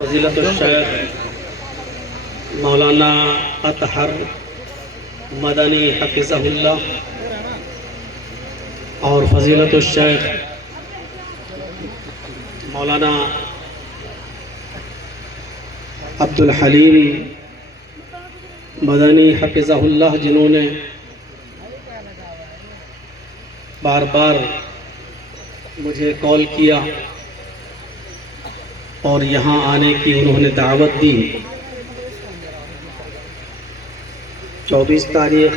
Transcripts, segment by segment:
فضیلت الشیخ مولانا اطہر مدنی حفظہ اللہ اور فضیلت الشیخ مولانا عبد الحلیم مدنی حفظہ اللہ، جنہوں نے بار بار مجھے کال کیا اور یہاں آنے کی انہوں نے دعوت دی۔ 24 تاریخ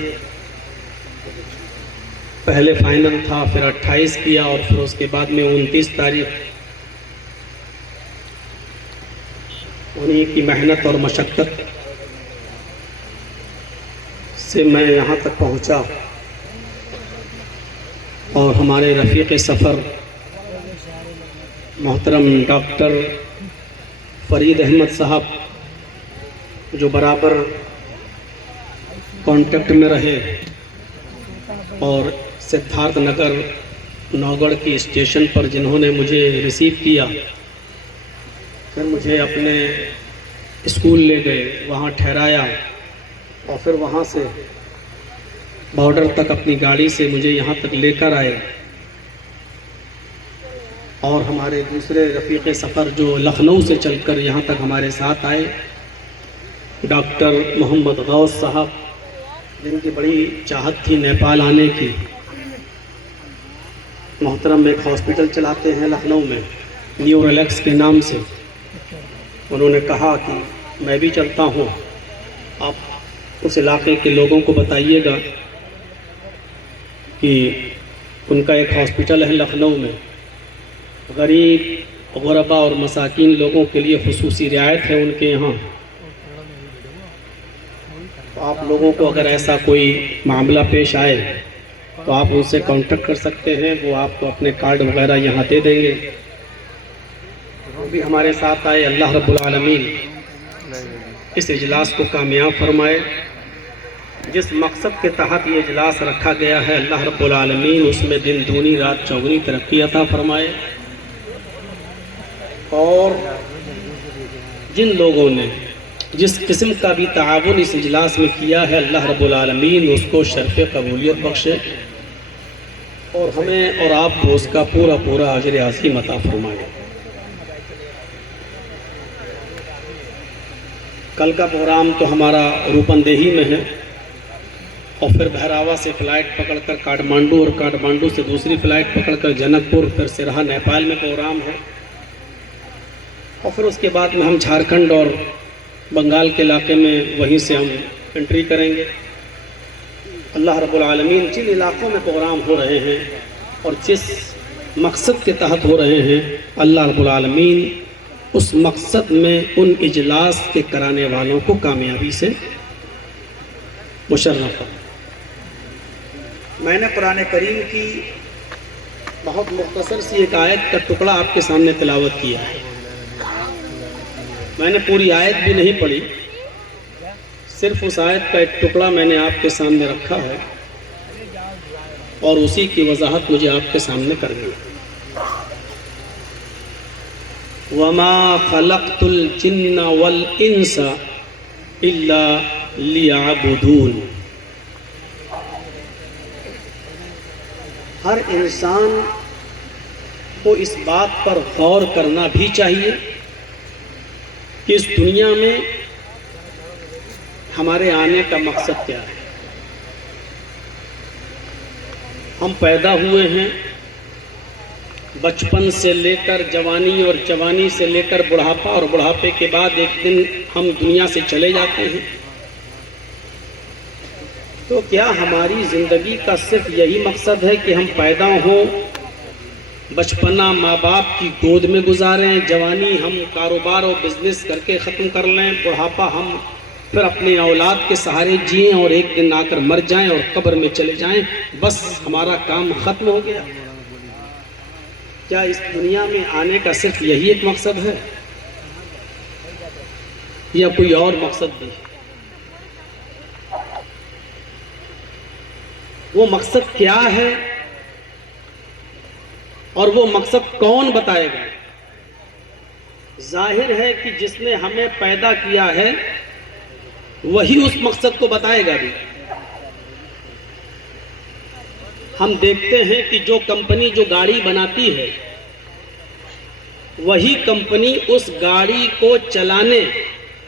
پہلے فائنل تھا، پھر 28 کیا اور پھر اس کے بعد میں 29 تاریخ انہیں کی محنت اور مشقت سے میں یہاں تک پہنچا، اور ہمارے رفیق سفر محترم ڈاکٹر فرید احمد صاحب جو برابر کانٹیکٹ میں رہے اور سدھارتھ نگر نوگڑھ کی اسٹیشن پر جنہوں نے مجھے ریسیو کیا، پھر مجھے اپنے اسکول لے گئے، وہاں ٹھہرایا اور پھر وہاں سے بارڈر تک اپنی گاڑی سے مجھے یہاں تک لے کر آئے، اور ہمارے دوسرے رفیق سفر جو لکھنؤ سے چل کر یہاں تک ہمارے ساتھ آئے، ڈاکٹر محمد غوث صاحب، جن کی بڑی چاہت تھی نیپال آنے کی۔ محترم ایک ہاسپٹل چلاتے ہیں لکھنؤ میں نیو ریلیکس کے نام سے، انہوں نے کہا کہ میں بھی چلتا ہوں، آپ اس علاقے کے لوگوں کو بتائیے گا کہ ان کا ایک ہاسپٹل ہے لکھنؤ میں، غریب غربا اور مساکین لوگوں کے لیے خصوصی رعایت ہے ان کے یہاں، تو آپ لوگوں کو اگر ایسا کوئی معاملہ پیش آئے تو آپ ان سے کانٹیکٹ کر سکتے ہیں، وہ آپ کو اپنے کارڈ وغیرہ یہاں دے دیں گے۔ وہ بھی ہمارے ساتھ آئے۔ اللہ رب العالمین اس اجلاس کو کامیاب فرمائے۔ جس مقصد کے تحت یہ اجلاس رکھا گیا ہے، اللہ رب العالمین اس میں دن دونی رات چوگنی ترقی عطا فرمائے، اور جن لوگوں نے جس قسم کا بھی تعاون اس اجلاس میں کیا ہے، اللہ رب العالمین اس کو شرف قبولیت بخشے، اور ہمیں اور آپ کو اس کا پورا پورا اجر عظیم عطا فرمائے۔ کل کا پروگرام تو ہمارا روپن دیہی میں ہے، اور پھر بہراوا سے فلائٹ پکڑ کر کاٹھمانڈو، اور کاٹھمانڈو سے دوسری فلائٹ پکڑ کر جنک پور، پھر سرہا نیپال میں پروگرام ہے، اور پھر اس کے بعد میں ہم جھارکھنڈ اور بنگال کے علاقے میں وہیں سے ہم انٹری کریں گے۔ اللہ رب العالمین جن علاقوں میں پروگرام ہو رہے ہیں اور جس مقصد کے تحت ہو رہے ہیں، اللہ رب العالمین اس مقصد میں ان اجلاس کے کرانے والوں کو کامیابی سے مشرف کرے۔ میں نے قرآن کریم کی بہت مختصر سی ایک آیت کا ٹکڑا آپ کے سامنے تلاوت کیا ہے۔ میں نے پوری آیت بھی نہیں پڑھی، صرف اس آیت کا ایک ٹکڑا میں نے آپ کے سامنے رکھا ہے، اور اسی کی وضاحت مجھے آپ کے سامنے کرنی ہے۔ وَمَا خَلَقْتُ الْجِنَّ وَالْإِنسَ إِلَّا لِيَعْبُدُونَ۔ ہر انسان کو اس بات پر غور کرنا بھی چاہیے کہ اس دنیا میں ہمارے آنے کا مقصد کیا ہے۔ ہم پیدا ہوئے ہیں، بچپن سے لے کر جوانی، اور جوانی سے لے کر بڑھاپا، اور بڑھاپے کے بعد ایک دن ہم دنیا سے چلے جاتے ہیں۔ تو کیا ہماری زندگی کا صرف یہی مقصد ہے کہ ہم پیدا ہوں، بچپنا ماں باپ کی گود میں گزاریں، جوانی ہم کاروبار اور بزنس کر کے ختم کر لیں، بڑھاپا ہم پھر اپنے اولاد کے سہارے جئیں اور ایک دن آ کر مر جائیں اور قبر میں چلے جائیں، بس ہمارا کام ختم ہو گیا؟ کیا اس دنیا میں آنے کا صرف یہی ایک مقصد ہے، یا کوئی اور مقصد بھی ہے؟ وہ مقصد کیا ہے اور وہ مقصد کون بتائے گا؟ ظاہر ہے کہ جس نے ہمیں پیدا کیا ہے وہی اس مقصد کو بتائے گا بھی. ہم دیکھتے ہیں کہ جو کمپنی جو گاڑی بناتی ہے وہی کمپنی اس گاڑی کو چلانے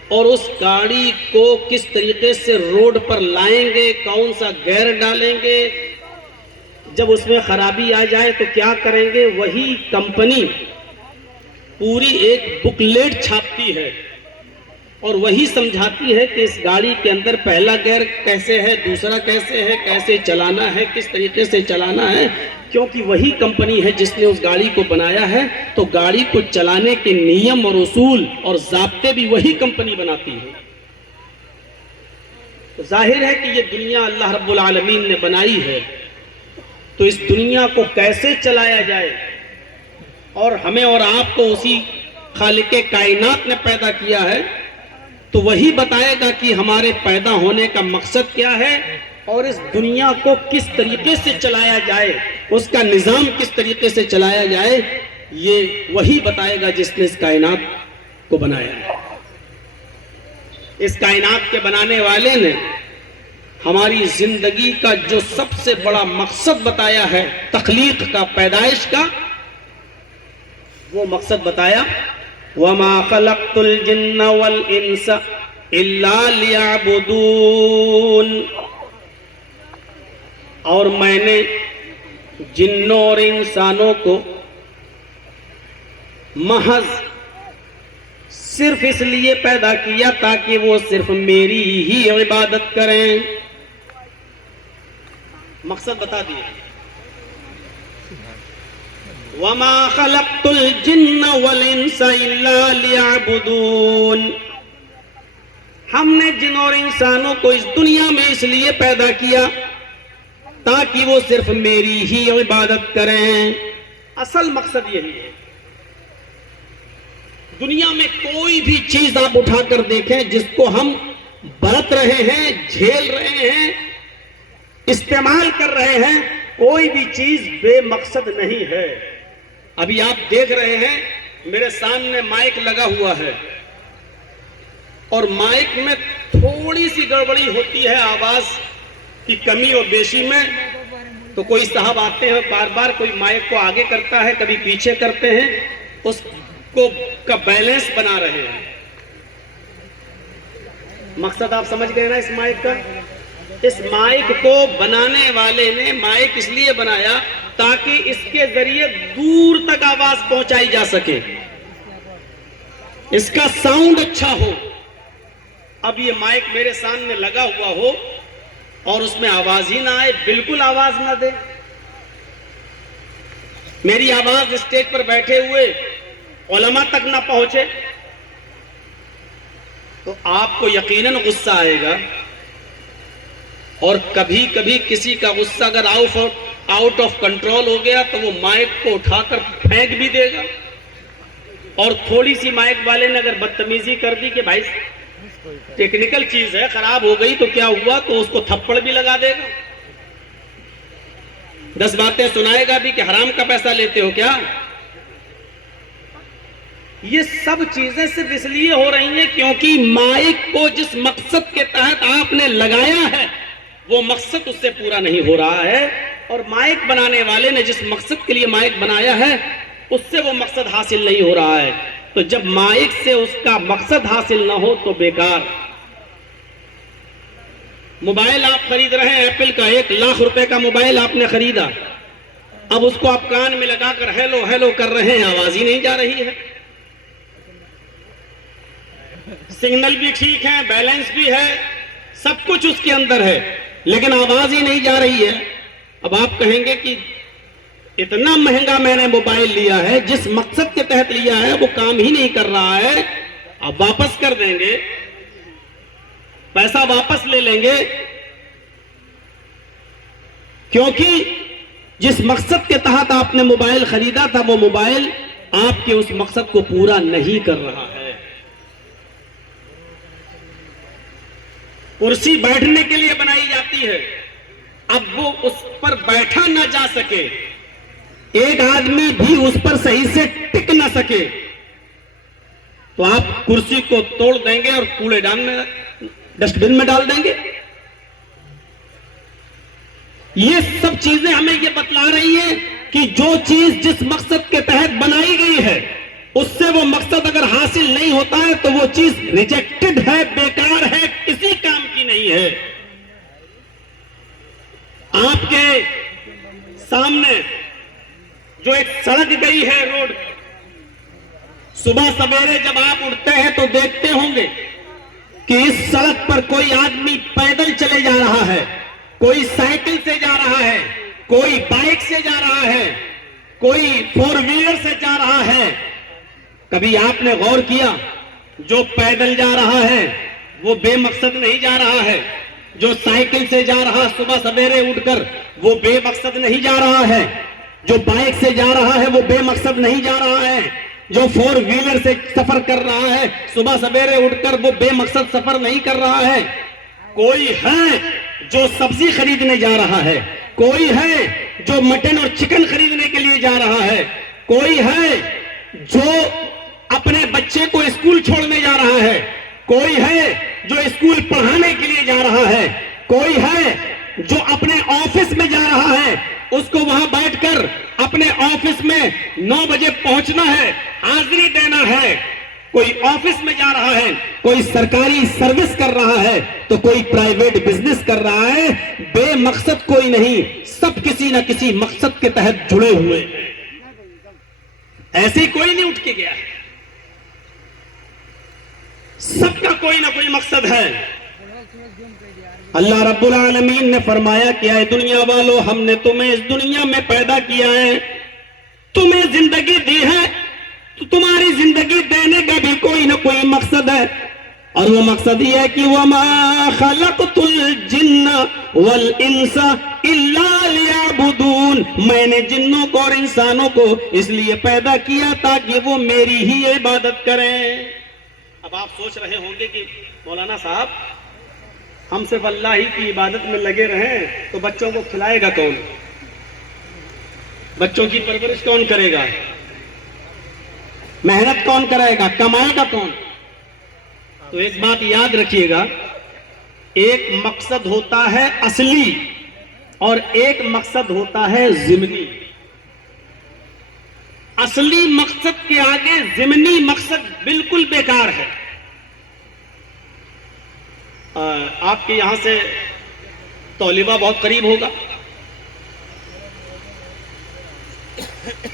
اور اس گاڑی کو کس طریقے سے روڈ پر لائیں گے، کون سا گیئر ڈالیں گے، جب اس میں خرابی آ جائے تو کیا کریں گے، وہی کمپنی پوری ایک بکلیٹ چھاپتی ہے اور وہی سمجھاتی ہے کہ اس گاڑی کے اندر پہلا گیئر کیسے ہے، دوسرا کیسے ہے، کیسے چلانا ہے، کس طریقے سے چلانا ہے. کیونکہ وہی کمپنی ہے جس نے اس گاڑی کو بنایا ہے، تو گاڑی کو چلانے کے نیم اور اصول اور ضابطے بھی وہی کمپنی بناتی ہے. تو ظاہر ہے کہ یہ دنیا اللہ رب العالمین نے بنائی ہے، تو اس دنیا کو کیسے چلایا جائے، اور ہمیں اور آپ کو اسی خالق کائنات نے پیدا کیا ہے، تو وہی بتائے گا کہ ہمارے پیدا ہونے کا مقصد کیا ہے اور اس دنیا کو کس طریقے سے چلایا جائے، اس کا نظام کس طریقے سے چلایا جائے. یہ وہی بتائے گا جس نے اس کائنات کو بنایا ہے. اس کائنات کے بنانے والے نے ہماری زندگی کا جو سب سے بڑا مقصد بتایا ہے، تخلیق کا، پیدائش کا، وہ مقصد بتایا وَمَا خَلَقْتُ الْجِنَّ وَالْإِنسَ إِلَّا لِيَعْبُدُونَ. اور میں نے جنوں اور انسانوں کو محض صرف اس لیے پیدا کیا تاکہ وہ صرف میری ہی عبادت کریں. مقصد بتا دیا وَمَا خَلَقْتُ الْجِنَّ وَالْإِنسَ إِلَّا لِيَعْبُدُونَ. ہم نے جن اور انسانوں کو اس دنیا میں اس لیے پیدا کیا تاکہ وہ صرف میری ہی عبادت کریں. اصل مقصد یہی ہے. دنیا میں کوئی بھی چیز آپ اٹھا کر دیکھیں جس کو ہم برت رہے ہیں، جھیل رہے ہیں، استعمال کر رہے ہیں، کوئی بھی چیز بے مقصد نہیں ہے. ابھی آپ دیکھ رہے ہیں میرے سامنے مائک لگا ہوا ہے، اور مائک میں تھوڑی سی گڑبڑی ہوتی ہے آواز کی کمی اور بیشی میں، تو کوئی صاحب آتے ہیں بار بار، کوئی مائک کو آگے کرتا ہے، کبھی پیچھے کرتے ہیں، اس کو کا بیلنس بنا رہے ہیں. مقصد آپ سمجھ گئے نا اس مائک کا؟ اس مائک کو بنانے والے نے مائک اس لیے بنایا تاکہ اس کے ذریعے دور تک آواز پہنچائی جا سکے، اس کا ساؤنڈ اچھا ہو. اب یہ مائک میرے سامنے لگا ہوا ہو اور اس میں آواز ہی نہ آئے، بالکل آواز نہ دے، میری آواز اسٹیج پر بیٹھے ہوئے علماء تک نہ پہنچے، تو آپ کو یقیناً غصہ آئے گا. اور کبھی کبھی کسی کا غصہ اگر آؤٹ آف کنٹرول ہو گیا تو وہ مائک کو اٹھا کر پھینک بھی دے گا. اور تھوڑی سی مائک والے نے اگر بدتمیزی کر دی کہ بھائی ٹیکنیکل چیز ہے، خراب ہو گئی تو کیا ہوا، تو اس کو تھپڑ بھی لگا دے گا، 10 باتیں سنائے گا بھی کہ حرام کا پیسہ لیتے ہو کیا. یہ سب چیزیں صرف اس لیے ہو رہی ہیں کیونکہ مائک کو جس مقصد کے تحت آپ نے لگایا ہے وہ مقصد اس سے پورا نہیں ہو رہا ہے، اور مائک بنانے والے نے جس مقصد کے لیے مائک بنایا ہے اس سے وہ مقصد حاصل نہیں ہو رہا ہے. تو جب مائک سے اس کا مقصد حاصل نہ ہو تو بیکار. موبائل آپ خرید رہے ہیں، ایپل کا 1 لاکھ روپے کا موبائل آپ نے خریدا، اب اس کو آپ کان میں لگا کر ہیلو ہیلو کر رہے ہیں، آواز ہی نہیں جا رہی ہے. سگنل بھی ٹھیک ہے، بیلنس بھی ہے، سب کچھ اس کے اندر ہے، لیکن آواز ہی نہیں جا رہی ہے. اب آپ کہیں گے کہ اتنا مہنگا میں نے موبائل لیا ہے، جس مقصد کے تحت لیا ہے وہ کام ہی نہیں کر رہا ہے، اب واپس کر دیں گے، پیسہ واپس لے لیں گے، کیونکہ جس مقصد کے تحت آپ نے موبائل خریدا تھا وہ موبائل آپ کے اس مقصد کو پورا نہیں کر رہا ہے. کرسی بیٹھنے کے لیے بنائی جاتی ہے، اب وہ اس پر بیٹھا نہ جا سکے، ایک آدمی بھی اس پر صحیح سے ٹک نہ سکے، تو آپ کرسی کو توڑ دیں گے اور کوڑے دان میں ڈسٹ بن میں ڈال دیں گے. یہ سب چیزیں ہمیں یہ بتلا رہی ہیں کہ جو چیز جس مقصد کے تحت بنائی گئی ہے اس سے وہ مقصد اگر حاصل نہیں ہوتا ہے تو وہ چیز ریجیکٹڈ ہے, بیکار ہے, کسی کام کی نہیں ہے. آپ کے سامنے جو ایک سڑک گئی ہے روڈ, صبح سویرے جب آپ اٹھتے ہیں تو دیکھتے ہوں گے کہ اس سڑک پر کوئی آدمی پیدل چلے جا رہا ہے, کوئی سائیکل سے جا رہا ہے, کوئی بائک سے جا رہا ہے, کوئی فور ویلر سے جا رہا ہے. کبھی آپ نے غور کیا جو پیدل جا رہا ہے وہ بے مقصد نہیں جا رہا ہے, جو سائیکل سے جا رہا صبح سویرے اٹھ کر وہ بے مقصد نہیں جا رہا ہے, جو بائک سے جا رہا ہے وہ بے مقصد نہیں جا رہا ہے, جو فور ویلر سے سفر کر رہا ہے صبح سویرے اٹھ کر وہ بے مقصد سفر نہیں کر رہا ہے. کوئی ہے جو سبزی خریدنے جا رہا ہے, کوئی ہے جو مٹن اور چکن خریدنے کے لیے جا رہا ہے, کوئی ہے جو اپنے بچے کو اسکول چھوڑنے جا رہا ہے, کوئی ہے جو اسکول پڑھانے کے لیے جا رہا ہے, کوئی ہے جو اپنے آفس میں جا رہا ہے, اس کو وہاں بیٹھ کر اپنے آفس میں 9 بجے پہنچنا ہے, حاضری دینا ہے. کوئی آفس میں جا رہا ہے, کوئی سرکاری سروس کر رہا ہے, تو کوئی پرائیویٹ بزنس کر رہا ہے. بے مقصد کوئی نہیں, سب کسی نہ کسی مقصد کے تحت جڑے ہوئے. ایسے کوئی نہیں اٹھ کے گیا, سب کا کوئی نہ کوئی مقصد ہے. اللہ رب العالمین نے فرمایا کہ اے دنیا والو, ہم نے تمہیں اس دنیا میں پیدا کیا ہے, تمہیں زندگی دی ہے, تو تمہاری زندگی دینے کا بھی کوئی نہ کوئی مقصد ہے, اور وہ مقصد یہ ہے کہ وَمَا خَلَقْتُ الْجِنَّ وَالْإِنسَ إِلَّا لِيَعْبُدُونَ, میں نے جنوں کو اور انسانوں کو اس لیے پیدا کیا تاکہ وہ میری ہی عبادت کریں. اب آپ سوچ رہے ہوں گے کہ مولانا صاحب ہم صرف اللہ ہی کی عبادت میں لگے رہیں تو بچوں کو کھلائے گا کون, بچوں کی پرورش کون کرے گا, محنت کون کرے گا, کمائے گا کون؟ تو ایک بات یاد رکھیے گا, ایک مقصد ہوتا ہے اصلی اور ایک مقصد ہوتا ہے ضمنی. اصلی مقصد کے آگے ضمنی مقصد بالکل بیکار ہے. آپ کے یہاں سے طالبہ بہت قریب ہوگا,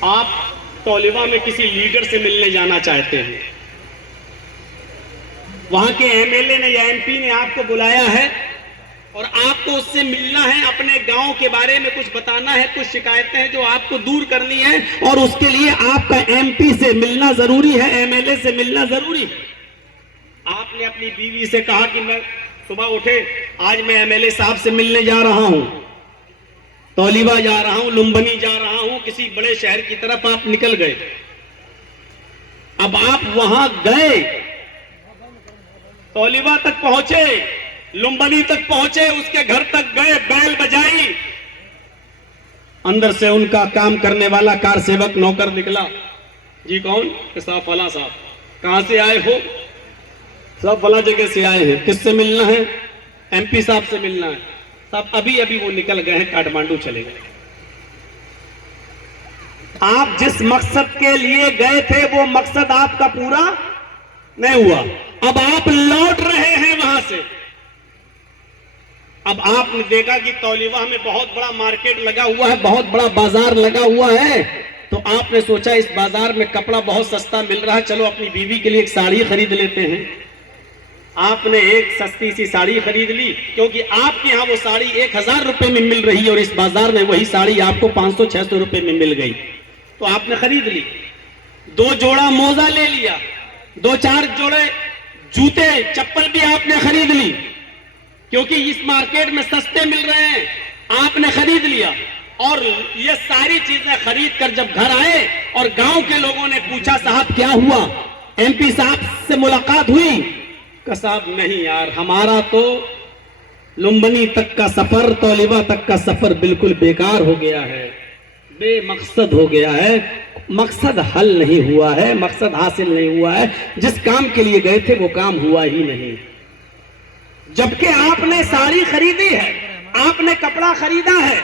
آپ طالبہ میں کسی لیڈر سے ملنے جانا چاہتے ہیں, وہاں کے ایم ایل اے نے یا ایم پی نے آپ کو بلایا ہے اور آپ کو اس سے ملنا ہے, اپنے گاؤں کے بارے میں کچھ بتانا ہے, کچھ شکایتیں ہیں جو آپ کو دور کرنی ہے, اور اس کے لیے آپ کا ایم پی سے ملنا ضروری ہے, ایم ایل اے سے ملنا ضروری ہے. آپ نے اپنی بیوی سے کہا کہ میں صبح اٹھے آج میں ایم ایل اے صاحب سے ملنے جا رہا ہوں, طالبہ جا رہا ہوں, لمبنی جا رہا ہوں, کسی بڑے شہر کی طرف آپ نکل گئے. اب آپ وہاں گئے, طالبہ تک پہنچے, لمبنی تک پہنچے, اس کے گھر تک گئے, بیل بجائی, اندر سے ان کا کام کرنے والا کار سیوک نوکر نکلا. جی کون؟ کہ صاحب فلاں صاحب. کہاں سے آئے ہو؟ صاحب فلاں جگہ سے آئے ہیں. کس سے ملنا ہے؟ ایم پی صاحب سے ملنا ہے. صاحب ابھی وہ نکل گئے ہیں, کاٹمانڈو چلے گئے. آپ جس مقصد کے لیے گئے تھے وہ مقصد آپ کا پورا نہیں ہوا, اب آپ لوٹ رہے ہیں وہاں سے. اب آپ نے دیکھا کہ طالبہ میں بہت بڑا مارکیٹ لگا ہوا ہے, بہت بڑا بازار لگا ہوا ہے, تو آپ نے سوچا اس بازار میں کپڑا بہت سستا مل رہا ہے, چلو اپنی بیوی کے لیے ایک ساڑی خرید لیتے ہیں. آپ نے ایک سستی سی ساڑی خرید لی, کیونکہ آپ کے ہاں وہ ساڑی 1000 روپے میں مل رہی ہے اور اس بازار میں وہی ساڑی آپ کو 500-600 روپے میں مل گئی, تو آپ نے خرید لی. 2 جوڑا موزہ لے لیا, 2-4 جوڑے جوتے چپل بھی آپ نے خرید لی, کیونکہ اس مارکیٹ میں سستے مل رہے ہیں, آپ نے خرید لیا. اور یہ ساری چیزیں خرید کر جب گھر آئے اور گاؤں کے لوگوں نے پوچھا صاحب کیا ہوا, ایم پی صاحب سے ملاقات ہوئی؟ کہ صاحب نہیں یار, ہمارا تو لمبنی تک کا سفر, طالبہ تک کا سفر بالکل بیکار ہو گیا ہے, بے مقصد ہو گیا ہے, مقصد حل نہیں ہوا ہے، مقصد حاصل نہیں ہوا ہے، جس کام کے لیے گئے تھے وہ کام ہوا ہی نہیں۔ جبکہ آپ نے ساڑی خریدی ہے، آپ نے کپڑا خریدا ہے،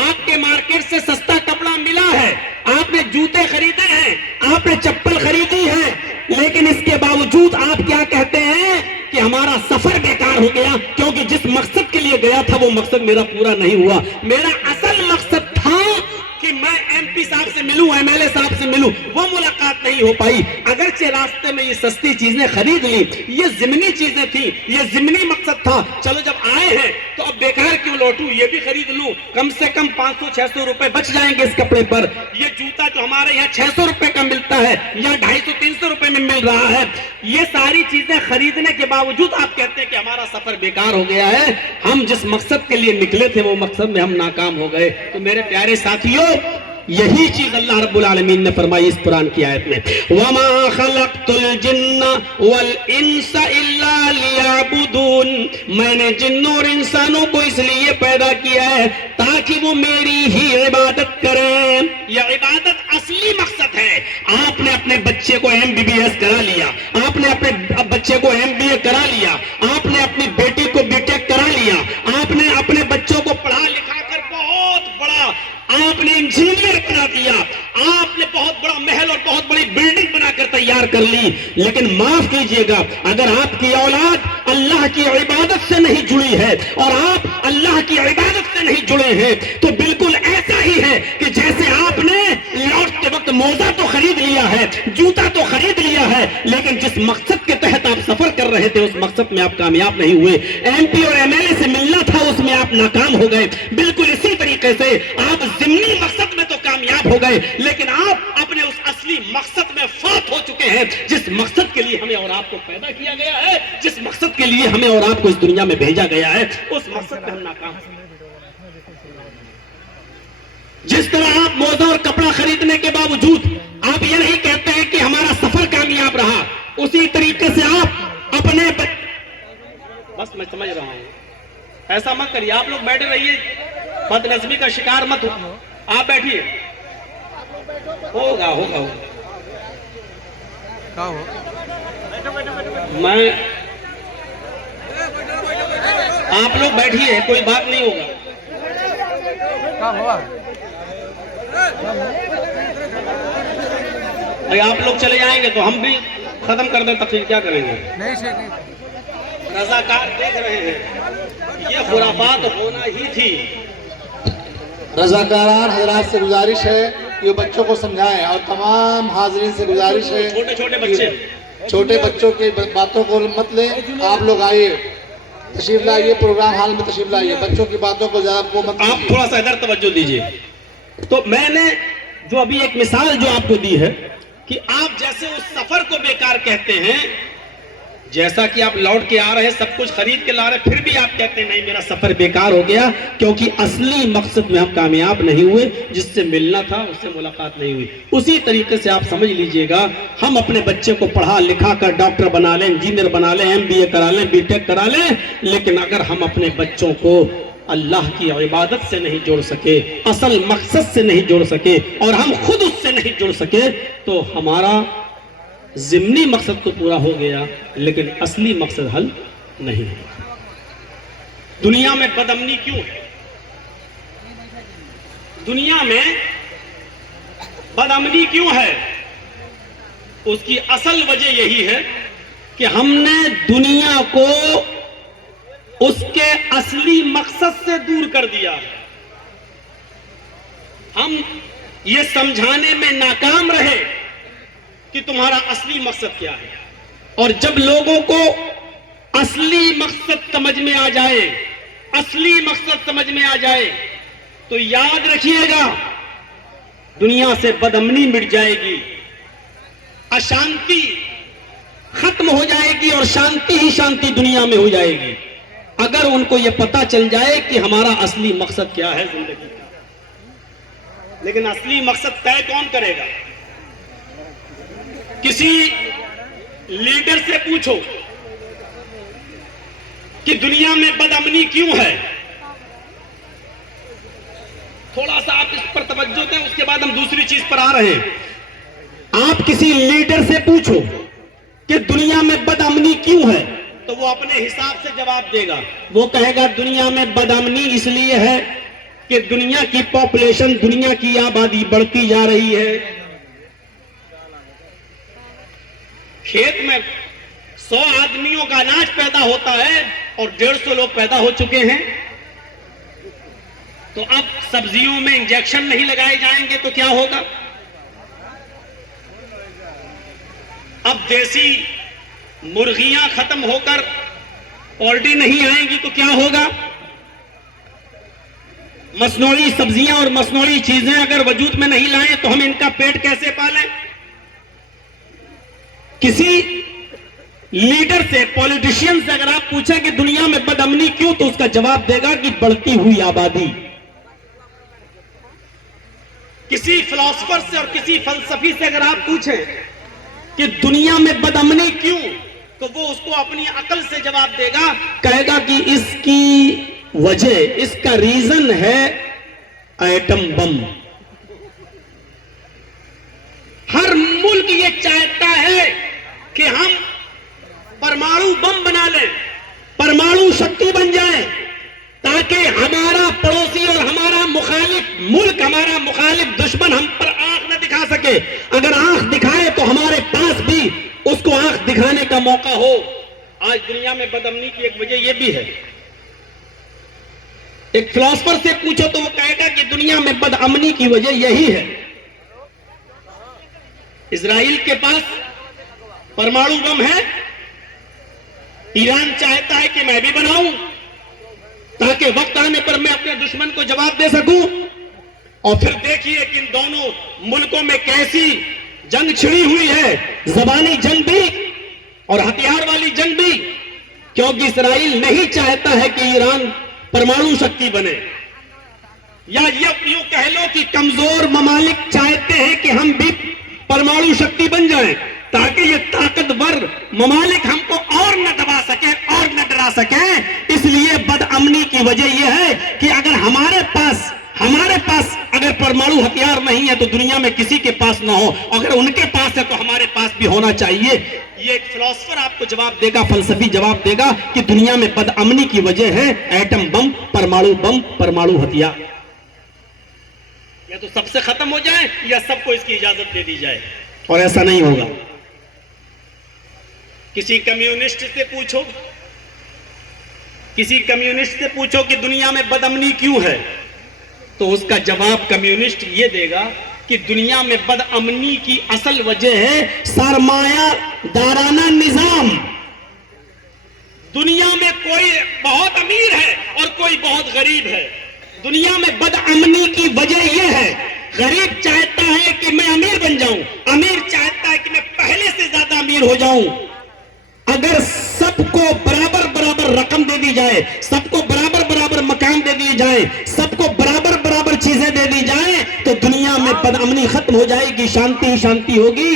آپ کے مارکیٹ سے سستا کپڑا ملا ہے، آپ نے جوتے خریدے ہیں، آپ نے چپل خریدی ہے، لیکن اس کے باوجود آپ کیا کہتے ہیں کہ ہمارا سفر بیکار ہو گیا، کیونکہ جس مقصد کے لیے گیا تھا وہ مقصد میرا پورا نہیں ہوا۔ میرا اصل مقصد تھا کہ میں ایم پی صاحب سے ملوں، ایم ایل اے صاحب سے ملوں، وہ ملاقات نہیں ہو پائی۔ اگرچہ راستے میں یہ سستی چیزیں خرید لی، یہ ضمنی چیزیں تھیں، یہ ضمنی مقصد تھا، چلو جب آئے ہیں تو اب بیکار کیوں لوٹوں، یہ بھی خرید لوں، کم سے کم 500-600 روپے بچ جائیں گے اس کپڑے پر۔ یہ جوتا جو ہمارے یہاں 600 روپے کا ملتا ہے یا 250-300 روپے میں مل رہا ہے، یہ ساری چیزیں خریدنے کے باوجود آپ کہتے ہیں کہ ہمارا سفر بیکار ہو گیا ہے، ہم جس مقصد کے لیے نکلے تھے وہ مقصد میں ہم ناکام ہو گئے۔ تو میرے پیارے ساتھیوں، یہی چیز اللہ رب العالمین نے فرمائی اس قرآن کی آیت میں، وَمَا خَلَقْتُ الْجِنَّ وَالْإِنسَ إِلَّا لِيَعْبُدُونَ، میں نے جنوں اور انسانوں کو اس لیے پیدا کیا ہے تاکہ وہ میری ہی عبادت کریں۔ یہ عبادت اصلی مقصد ہے۔ آپ نے اپنے بچے کو MBBS کرا لیا، آپ نے اپنے بچے کو MBA کرا لیا، آپ نے اپنی بیٹی کو BTech کرا لیا، آپ نے اپنے بچوں کو پڑھا لکھا کر بہت بڑا آپ نے انجینئر بنا دیا، آپ نے بہت بڑا محل اور بہت بڑی بلڈنگ بنا کر تیار کر لی، لیکن معاف کیجئے گا اگر آپ کی اولاد اللہ کی عبادت سے نہیں جڑی ہے اور آپ اللہ کی عبادت سے نہیں جڑے ہیں تو بالکل ایسا ہی ہے کہ جیسے آپ نے لوٹتے وقت موزہ تو خرید لیا ہے، جوتا تو خرید لیا ہے، لیکن جس مقصد کے تحت آپ سفر کر رہے تھے اس مقصد میں آپ کامیاب نہیں ہوئے۔ MP اور MLA سے ملنا تھا، اس میں آپ ناکام ہو گئے۔ بالکل اسی طریقے سے آپ ضمنی مقصد میں تو کامیاب ہو گئے، لیکن آپ اپنے اس اصلی مقصد میں فوت ہو چکے ہیں، جس مقصد کے لیے ہمیں اور آپ کو پیدا کیا گیا ہے، جس مقصد کے لیے ہمیں اور آپ کو اس دنیا میں بھیجا گیا ہے، اس مقصد میں ہم ناکام ہیں۔ جس طرح آپ موزہ اور کپڑا خریدنے کے باوجود آپ یہ نہیں کہتے ہیں کہ ہمارا سفر کامیاب رہا، اسی طریقے سے آپ اپنے بس میں سمجھ رہا ہوں، ایسا مت کریے، آپ لوگ بیٹھے رہیے، بد نظمی کا شکار مت ہو، آپ بیٹھیے، ہوگا میں آپ لوگ بیٹھیے، کوئی بات نہیں ہوگا۔ آپ لوگ چلے جائیں گے تو ہم بھی ختم کر دیں تقریر، کیا کریں گے؟ رضاکار دیکھ رہے ہیں، یہ خرافات ہونا ہی تھی۔ رضاکاران حضرات سے گزارش ہے کہ وہ بچوں کو سمجھائیں، اور تمام حاضرین سے گزارش ہے چھوٹے بچے، چھوٹے بچوں کی باتوں کو مت لیں، آپ لوگ آئیے، تشریف لائیے، پروگرام حال میں تشریف لائیے، بچوں کی باتوں کو زیادہ کو مت آپ تھوڑا سا ادھر توجہ دیجئے۔ تو میں نے جو ابھی ایک مثال جو آپ کو دی ہے کہ آپ جیسے اس سفر کو بیکار کہتے ہیں، جیسا کہ آپ لوٹ کے آ رہے ہیں، سب کچھ خرید کے لا رہے، پھر بھی آپ کہتے ہیں نہیں میرا سفر بیکار ہو گیا کیونکہ اصلی مقصد میں ہم کامیاب نہیں ہوئے، جس سے ملنا تھا اس سے ملاقات نہیں ہوئی۔ اسی طریقے سے آپ سمجھ لیجئے گا، ہم اپنے بچے کو پڑھا لکھا کر ڈاکٹر بنا لیں، انجینئر بنا لیں، MBA کرا لیں، BTech کرا لیں، لیکن اگر ہم اپنے بچوں کو اللہ کی عبادت سے نہیں جوڑ سکے، اصل مقصد سے نہیں جوڑ سکے، اور ہم خود اس سے نہیں جوڑ سکے، تو ہمارا ضمنی مقصد تو پورا ہو گیا لیکن اصلی مقصد حل نہیں ہے۔ دنیا میں بد امنی کیوں ہے؟ دنیا میں بد امنی کیوں ہے؟ اس کی اصل وجہ یہی ہے کہ ہم نے دنیا کو اس کے اصلی مقصد سے دور کر دیا۔ ہم یہ سمجھانے میں ناکام رہے کہ تمہارا اصلی مقصد کیا ہے، اور جب لوگوں کو اصلی مقصد سمجھ میں آ جائے، اصلی مقصد سمجھ میں آ جائے تو یاد رکھیے گا دنیا سے بد امنی مٹ جائے گی، اشانتی ختم ہو جائے گی اور شانتی ہی شانتی دنیا میں ہو جائے گی، اگر ان کو یہ پتا چل جائے کہ ہمارا اصلی مقصد کیا ہے زندگی کا۔ لیکن اصلی مقصد طے کون کرے گا؟ کسی لیڈر سے پوچھو کہ دنیا میں بد امنی کیوں ہے، تھوڑا سا آپ اس پر توجہ دیں، اس کے بعد ہم دوسری چیز پر آ رہے ہیں۔ آپ کسی لیڈر سے پوچھو کہ دنیا میں بدامنی کیوں ہے تو وہ اپنے حساب سے جواب دے گا. وہ کہے گا دنیا میں بدامنی اس لیے ہے کہ دنیا کی پاپولیشن، دنیا کی آبادی بڑھتی جا رہی ہے. کھیت میں 100 آدمیوں کا اناج پیدا ہوتا ہے اور 150 لوگ پیدا ہو چکے ہیں. تو اب سبزیوں میں انجیکشن نہیں لگائے جائیں گے تو کیا ہوگا؟ اب دیسی مرغیاں ختم ہو کر پولٹری نہیں آئیں گی تو کیا ہوگا؟ مصنوعی سبزیاں اور مصنوعی چیزیں اگر وجود میں نہیں لائیں تو ہم ان کا پیٹ کیسے پالیں؟ کسی لیڈر سے، پولیٹیشین سے اگر آپ پوچھیں کہ دنیا میں بدامنی کیوں تو اس کا جواب دے گا کہ بڑھتی ہوئی آبادی. کسی فلسفر سے اور کسی فلسفی سے اگر آپ پوچھیں کہ دنیا میں بدامنی کیوں تو وہ اس کو اپنی عقل سے جواب دے گا، کہے گا کہ اس کی وجہ، اس کا ریزن ہے ایٹم بم. ہر ملک یہ چاہتا ہے کہ ہم پرمانو بم بنا لیں، پرمانو شکتی بن جائیں، تاکہ ہمارا پڑوسی اور ہمارا مخالف ملک، ہمارا مخالف دشمن ہم پر آنکھ نہ دکھا سکے. اگر آنکھ دکھائے تو ہمارے پاس بھی اس کو آنکھ دکھانے کا موقع ہو. آج دنیا میں بدامنی کی ایک وجہ یہ بھی ہے. ایک فلسفر سے پوچھو تو وہ کہے گا کہ دنیا میں بدامنی کی وجہ یہی ہے. اسرائیل کے پاس پرمانو بم ہے، ایران چاہتا ہے کہ میں بھی بناؤں تاکہ وقت آنے پر میں اپنے دشمن کو جواب دے سکوں. اور پھر دیکھیے کہ ان دونوں ملکوں میں کیسی جنگ چھڑی ہوئی ہے، زبانی جنگ بھی اور ہتھیار والی جنگ بھی، کیونکہ اسرائیل نہیں چاہتا ہے کہ ایران پرمانو شکتی بنے. یا یوں کہہ لو کہ کمزور ممالک چاہتے ہیں کہ ہم بھی پرمانو شکتی بن جائیں تاکہ یہ طاقتور ممالک ہم کو اور نہ دبا سکیں اور نہ ڈرا سکیں. اس لیے بدامنی کی وجہ یہ ہے کہ اگر ہمارے پاس اگر پرمانو ہتھیار نہیں ہے تو دنیا میں کسی کے پاس نہ ہو، اگر ان کے پاس ہے تو ہمارے پاس بھی ہونا چاہیے. یہ ایک فلسفر آپ کو جواب دے گا، فلسفی جواب دے گا کہ دنیا میں بدامنی کی وجہ ہے ایٹم بم، پرمانو ہتھیار. یا تو سب سے ختم ہو جائے یا سب کو اس کی اجازت دے دی جائے، اور ایسا نہیں ہوگا. کسی کمیونسٹ سے پوچھو کہ دنیا میں بدامنی کیوں ہے تو اس کا جواب کمیونسٹ یہ دے گا کہ دنیا میں بدامنی کی اصل وجہ ہے سرمایہ دارانہ نظام. دنیا میں کوئی بہت امیر ہے اور کوئی بہت غریب ہے. دنیا میں بدامنی کی وجہ یہ ہے، غریب چاہتا ہے کہ میں امیر بن جاؤں، امیر چاہتا ہے کہ میں پہلے سے زیادہ امیر ہو جاؤں. اگر سب کو برابر رقم دے دی جائے، سب کو برابر مکان دے دیے جائیں، سب کو برابر چیزیں دے دی جائیں تو دنیا میں بدامنی ختم ہو جائے گی، شانتی ہوگی.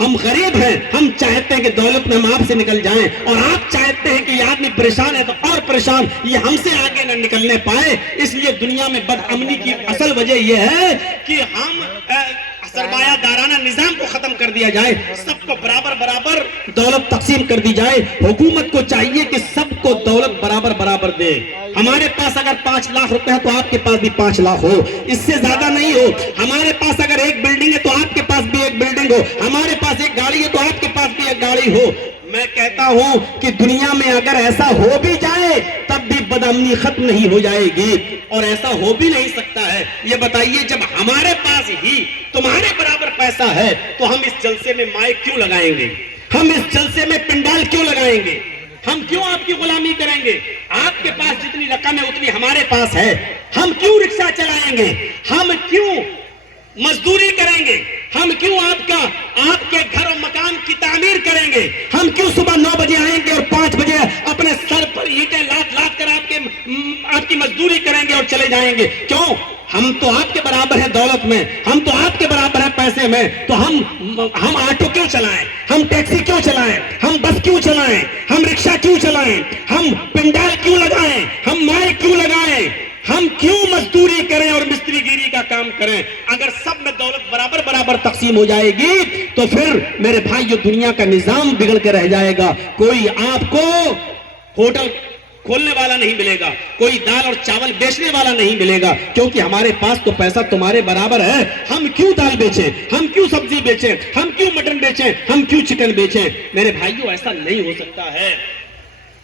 ہم غریب ہیں، ہم چاہتے ہیں کہ دولت میں ہم آپ سے نکل جائیں، اور آپ چاہتے ہیں کہ یہ آدمی پریشان ہے تو اور پریشان، یہ ہم سے آگے نہ نکلنے پائے. اس لیے دنیا میں بدامنی کی اصل وجہ یہ ہے کہ ہم سرمایہ دارانہ نظام کو ختم کر دیا جائے، سب کو برابر دولت تقسیم کر دی جائے. حکومت کو چاہیے کہ سب کو دولت برابر دے. ہمارے پاس اگر 5 لاکھ روپے ہے تو آپ کے پاس بھی 5 لاکھ ہو، اس سے زیادہ نہیں ہو. ہمارے پاس اگر ایک بلڈنگ ہے تو آپ کے پاس بھی ایک بلڈنگ ہو. ہمارے پاس ایک گاڑی ہے تو آپ کے پاس بھی ایک گاڑی ہو. میں کہتا ہوں کہ دنیا میں اگر ایسا ہو بھی جائے تب بھی بدامنی ختم نہیں ہو جائے گی، اور ایسا ہو بھی نہیں سکتا ہے. یہ بتائیے جب ہمارے پاس ہی تمہارے برابر پیسہ ہے تو ہم اس جلسے میں مائک کیوں لگائیں گے؟ ہم اس جلسے میں پنڈال کیوں لگائیں گے؟ ہم کیوں آپ کی غلامی کریں گے؟ آپ کے پاس جتنی رقم ہے اتنی ہمارے پاس ہے. ہم کیوں رکشہ چلائیں گے؟ ہم کیوں مزدوری کریں گے؟ ہم کیوں آپ کے گھر و مکان کی تعمیر کریں گے؟ ہم کیوں صبح 9 بجے آئیں گے اور 5 بجے اپنے سر پر اینٹیں لاد کر آپ کی مزدوری کریں گے اور چلے جائیں گے؟ کیوں؟ ہم تو آپ کے برابر ہیں دولت میں، ہم تو آپ کے برابر ہیں پیسے میں، تو ہم آٹو کیوں چلائیں؟ ہم ٹیکسی کیوں چلائیں؟ ہم بس کیوں چلائیں؟ ہم رکشہ کیوں چلائیں؟ ہم پنڈال کیوں لگائیں؟ ہم مائک کیوں لگائیں؟ ہم کیوں مزدوری کریں اور مستری گیری کا کام کریں. اگر سب میں دولت برابر برابر تقسیم ہو جائے گی تو پھر میرے بھائیو دنیا کا نظام بگڑ کے رہ جائے گا. کوئی آپ کو ہوٹل کھولنے والا نہیں ملے گا, کوئی دال اور چاول بیچنے والا نہیں ملے گا, کیونکہ ہمارے پاس تو پیسہ تمہارے برابر ہے. ہم کیوں دال بیچیں, ہم کیوں سبزی بیچیں, ہم کیوں مٹن بیچیں, ہم کیوں چکن بیچیں؟ میرے بھائیو ایسا نہیں ہو سکتا ہے.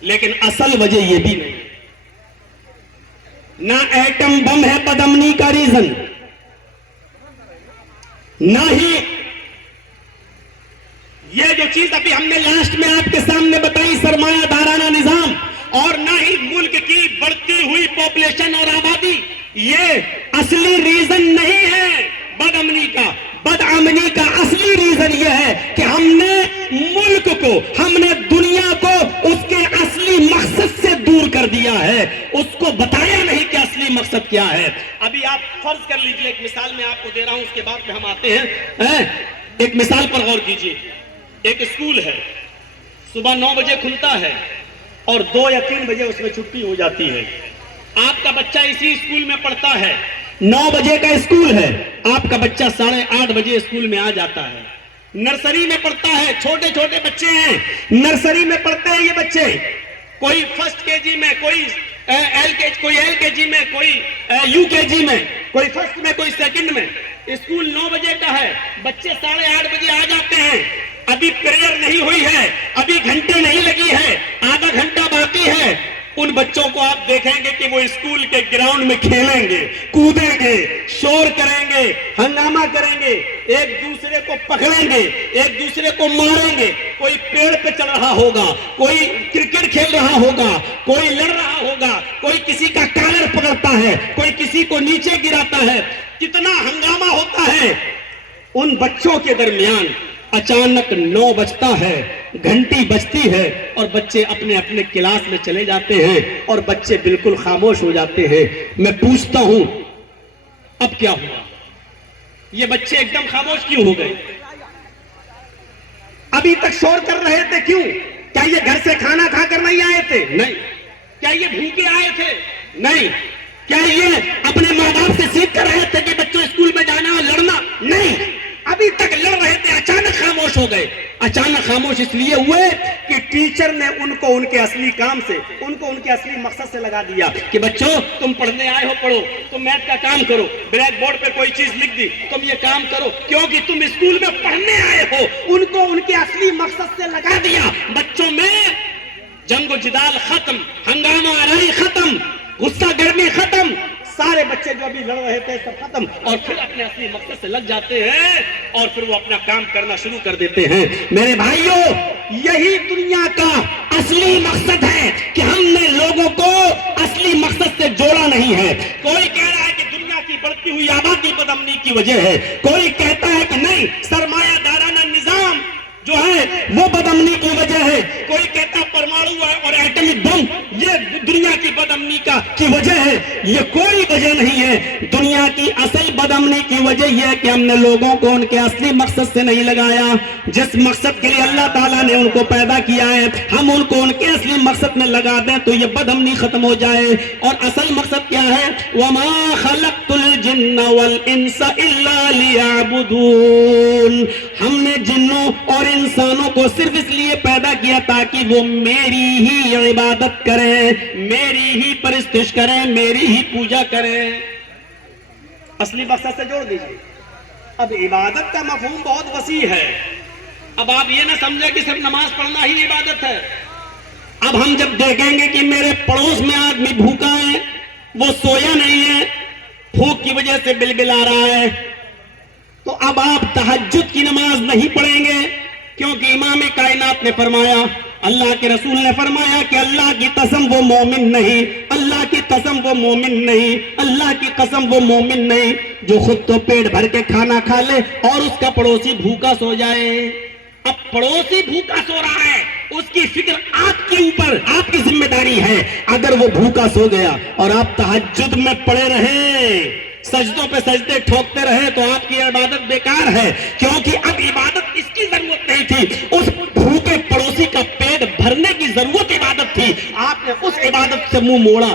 لیکن اصل وجہ یہ بھی نہیں, نہ ایٹم بم ہے بدامنی کا ریزن, نہ ہی یہ جو چیز ابھی ہم نے لاسٹ میں آپ کے سامنے بتائی سرمایہ دارانہ نظام, اور نہ ہی ملک کی بڑھتی ہوئی پاپولیشن اور آبادی, یہ اصلی ریزن نہیں ہے بدامنی کا. بدامنی کا اصلی ریزن یہ ہے کہ ہم نے ملک کو, ہم نے دنیا کو اس کے اصلی مقصد سے دور کر دیا ہے, اس کو بتایا نہیں کہ اصلی مقصد کیا ہے. ابھی آپ فرض کر لیجئے, ایک مثال میں آپ کو دے رہا ہوں, اس کے بعد میں ہم آتے ہیں. ایک مثال پر غور کیجئے. ایک اسکول ہے, صبح 9 بجے کھلتا ہے اور 2 یا 3 بجے اس میں چھٹی ہو جاتی ہے. آپ کا بچہ اسی اسکول میں پڑھتا ہے, 9 بجے کا اسکول ہے, آپ کا بچہ 8:30 بجے اسکول میں آ جاتا ہے. نرسری میں پڑھتا ہے, چھوٹے چھوٹے بچے ہیں, نرسری میں پڑھتے ہیں یہ بچے, کوئی فرسٹ کے جی میں, کوئی ایل کے جی میں, کوئی یو کے جی میں, کوئی فرسٹ میں, کوئی سیکنڈ میں. اسکول 9 بجے کا ہے, بچے 8:30 بجے آ جاتے ہیں. ابھی پریئر نہیں ہوئی ہے, ابھی گھنٹے نہیں لگی ہے, آدھا گھنٹہ باقی ہے. ان بچوں کو آپ دیکھیں گے کہ وہ اسکول کے گراؤنڈ میں کھیلیں گے, کودیں گے, شور کریں گے, ہنگامہ کریں گے, ایک دوسرے کو پکڑیں گے, ایک دوسرے کو ماریں گے. کوئی پیڑ پہ چڑھ رہا ہوگا, کوئی کرکٹ کھیل رہا ہوگا, کوئی لڑ رہا ہوگا, کوئی کسی کا کالر پکڑتا ہے, کوئی کسی کو نیچے گراتا ہے. کتنا ہنگامہ ہوتا ہے. ان بچوں کے درمیان اچانک 9 بجتا ہے, گھنٹی بجتی ہے, اور بچے اپنے اپنے کلاس میں چلے جاتے ہیں, اور بچے بالکل خاموش ہو جاتے ہیں. میں پوچھتا ہوں اب کیا ہوا, یہ بچے ایک دم خاموش کیوں ہو گئے؟ ابھی تک شور کر رہے تھے, کیوں؟ کیا یہ گھر سے کھانا کھا کر نہیں آئے تھے؟ نہیں. کیا یہ بھوکے آئے تھے؟ نہیں. کیا یہ اپنے ماں باپ سے سیکھ کر رہے تھے کہ بچوں اسکول میں جانا اور لڑنا؟ نہیں. ابھی تک لڑ رہے تھے, اچانک خاموش ہو گئے. اچانک خاموش اس لیے ہوئے کہ ٹیچر نے ان کو ان کے اصلی کام سے, ان کو ان کے اصلی مقصد سے لگا دیا کہ بچوں تم پڑھنے آئے ہو, پڑھو, تم میتھ کا کام کرو, بلیک بورڈ پہ کوئی چیز لکھ دی, تم یہ کام کرو, کیونکہ تم اسکول میں پڑھنے آئے ہو. ان کو ان کے اصلی مقصد سے لگا دیا. بچوں میں جنگ و جدال ختم, ہنگامہ آرائی ختم, غصہ گرمی ختم, سارے بچے جو ابھی لڑ رہے تھے سب ختم, اور پھر اپنے اصلی مقصد سے لگ جاتے ہیں, اور پھر وہ اپنا کام کرنا شروع کر دیتے ہیں. میرے بھائیوں, یہی دنیا کا اصلی مقصد ہے کہ ہم نے لوگوں کو اصلی مقصد سے جوڑا نہیں ہے. کوئی کہہ رہا ہے کہ دنیا کی بڑھتی ہوئی آبادی بدامنی کی وجہ ہے, کوئی کہتا ہے کہ نہیں سرمایہ دارانہ نظام جو ہے وہ بدامنی کی وجہ ہے, کوئی کہتا پرمانو اور ایٹمک بم یہ دنیا کی بدامنی کی وجہ ہے. یہ کوئی وجہ نہیں ہے. دنیا کی اصل بدامنی کی وجہ یہ ہے کہ ہم نے لوگوں کو ان کے اصلی مقصد سے نہیں لگایا. جس مقصد کے لیے اللہ تعالیٰ نے ان کو پیدا کیا ہے, ہم ان کو ان کے اصلی مقصد میں لگا دیں تو یہ بدامنی ختم ہو جائے. اور اصل مقصد کیا ہے؟ وَمَا خَلَقْتُ الْجِنَّ وَالْإِنسَ إِلَّا لِيَعْبُدُونَ. ہم نے جنوں اور انسانوں کو صرف اس لیے پیدا کیا تاکہ وہ میری ہی عبادت کریں, میری ہی پرستش کریں, میری ہی پوجا کریں. اصلی مقصد سے جوڑ دیجئے. اب عبادت کا مفہوم بہت وسیع ہے. اب آپ یہ نہ سمجھیں کہ صرف نماز پڑھنا ہی عبادت ہے. اب ہم جب دیکھیں گے کہ میرے پڑوس میں آدمی بھوکا ہے, وہ سویا نہیں ہے, بھوک کی وجہ سے بلبلا رہا ہے, تو اب آپ تہجد کی نماز نہیں پڑھیں گے, کیونکہ امام کائنات نے فرمایا, اللہ کے رسول نے فرمایا کہ اللہ کی قسم وہ مومن نہیں, اللہ کی قسم وہ مومن نہیں, اللہ کی قسم وہ مومن نہیں جو خود تو پیٹ بھر کے کھانا کھا لے اور اس کا پڑوسی بھوکا سو جائے. اب پڑوسی بھوکا سو رہا ہے, اس کی فکر آپ کے اوپر, آپ کی ذمہ داری ہے. اگر وہ بھوکا سو گیا اور آپ تہجد میں پڑے رہے, سجدوں پہ سجدے ٹھوکتے رہے, تو آپ کی عبادت بیکار ہے, کیونکہ اب عبادت اس کی ضرورت نہیں تھی, اس بھوکے پڑوسی کا پیٹ بھرنے کی ضرورت عبادت تھی. آپ نے اس عبادت سے منہ موڑا.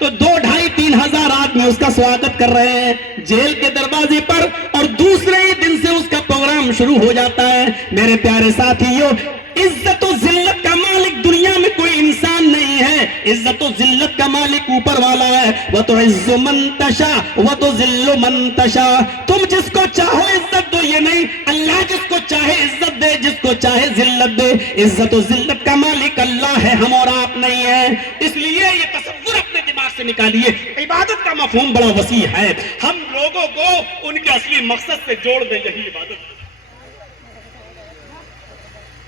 تو 2,500-3,000 آدمی اس کا سواگت کر رہے ہیں جیل کے دروازے پر، اور دوسرے ہی دن سے اس کا پروگرام شروع ہو جاتا ہے۔ میرے پیارے ساتھیوں، عزت و ذلت کا مالک دنیا میں کوئی انسان نہیں ہے، عزت و ذلت کا مالک اوپر والا ہے۔ وَتُعِزُّ مَن تَشَاءُ وَتُذِلُّ مَن تَشَاءُ، تم جس کو چاہو عزت دو، یہ نہیں اللہ جس کو چاہے عزت دے، جس کو چاہے ذلت دے۔ عزت و ذلت کا مالک اللہ ہے، ہم اور آپ نہیں ہیں۔ اس لیے یہ تصور اپنے دماغ سے نکالیے، عبادت کا مفہوم بڑا وسیع ہے، ہم لوگوں کو ان کے اصلی مقصد سے جوڑ دیں، یہی عبادت۔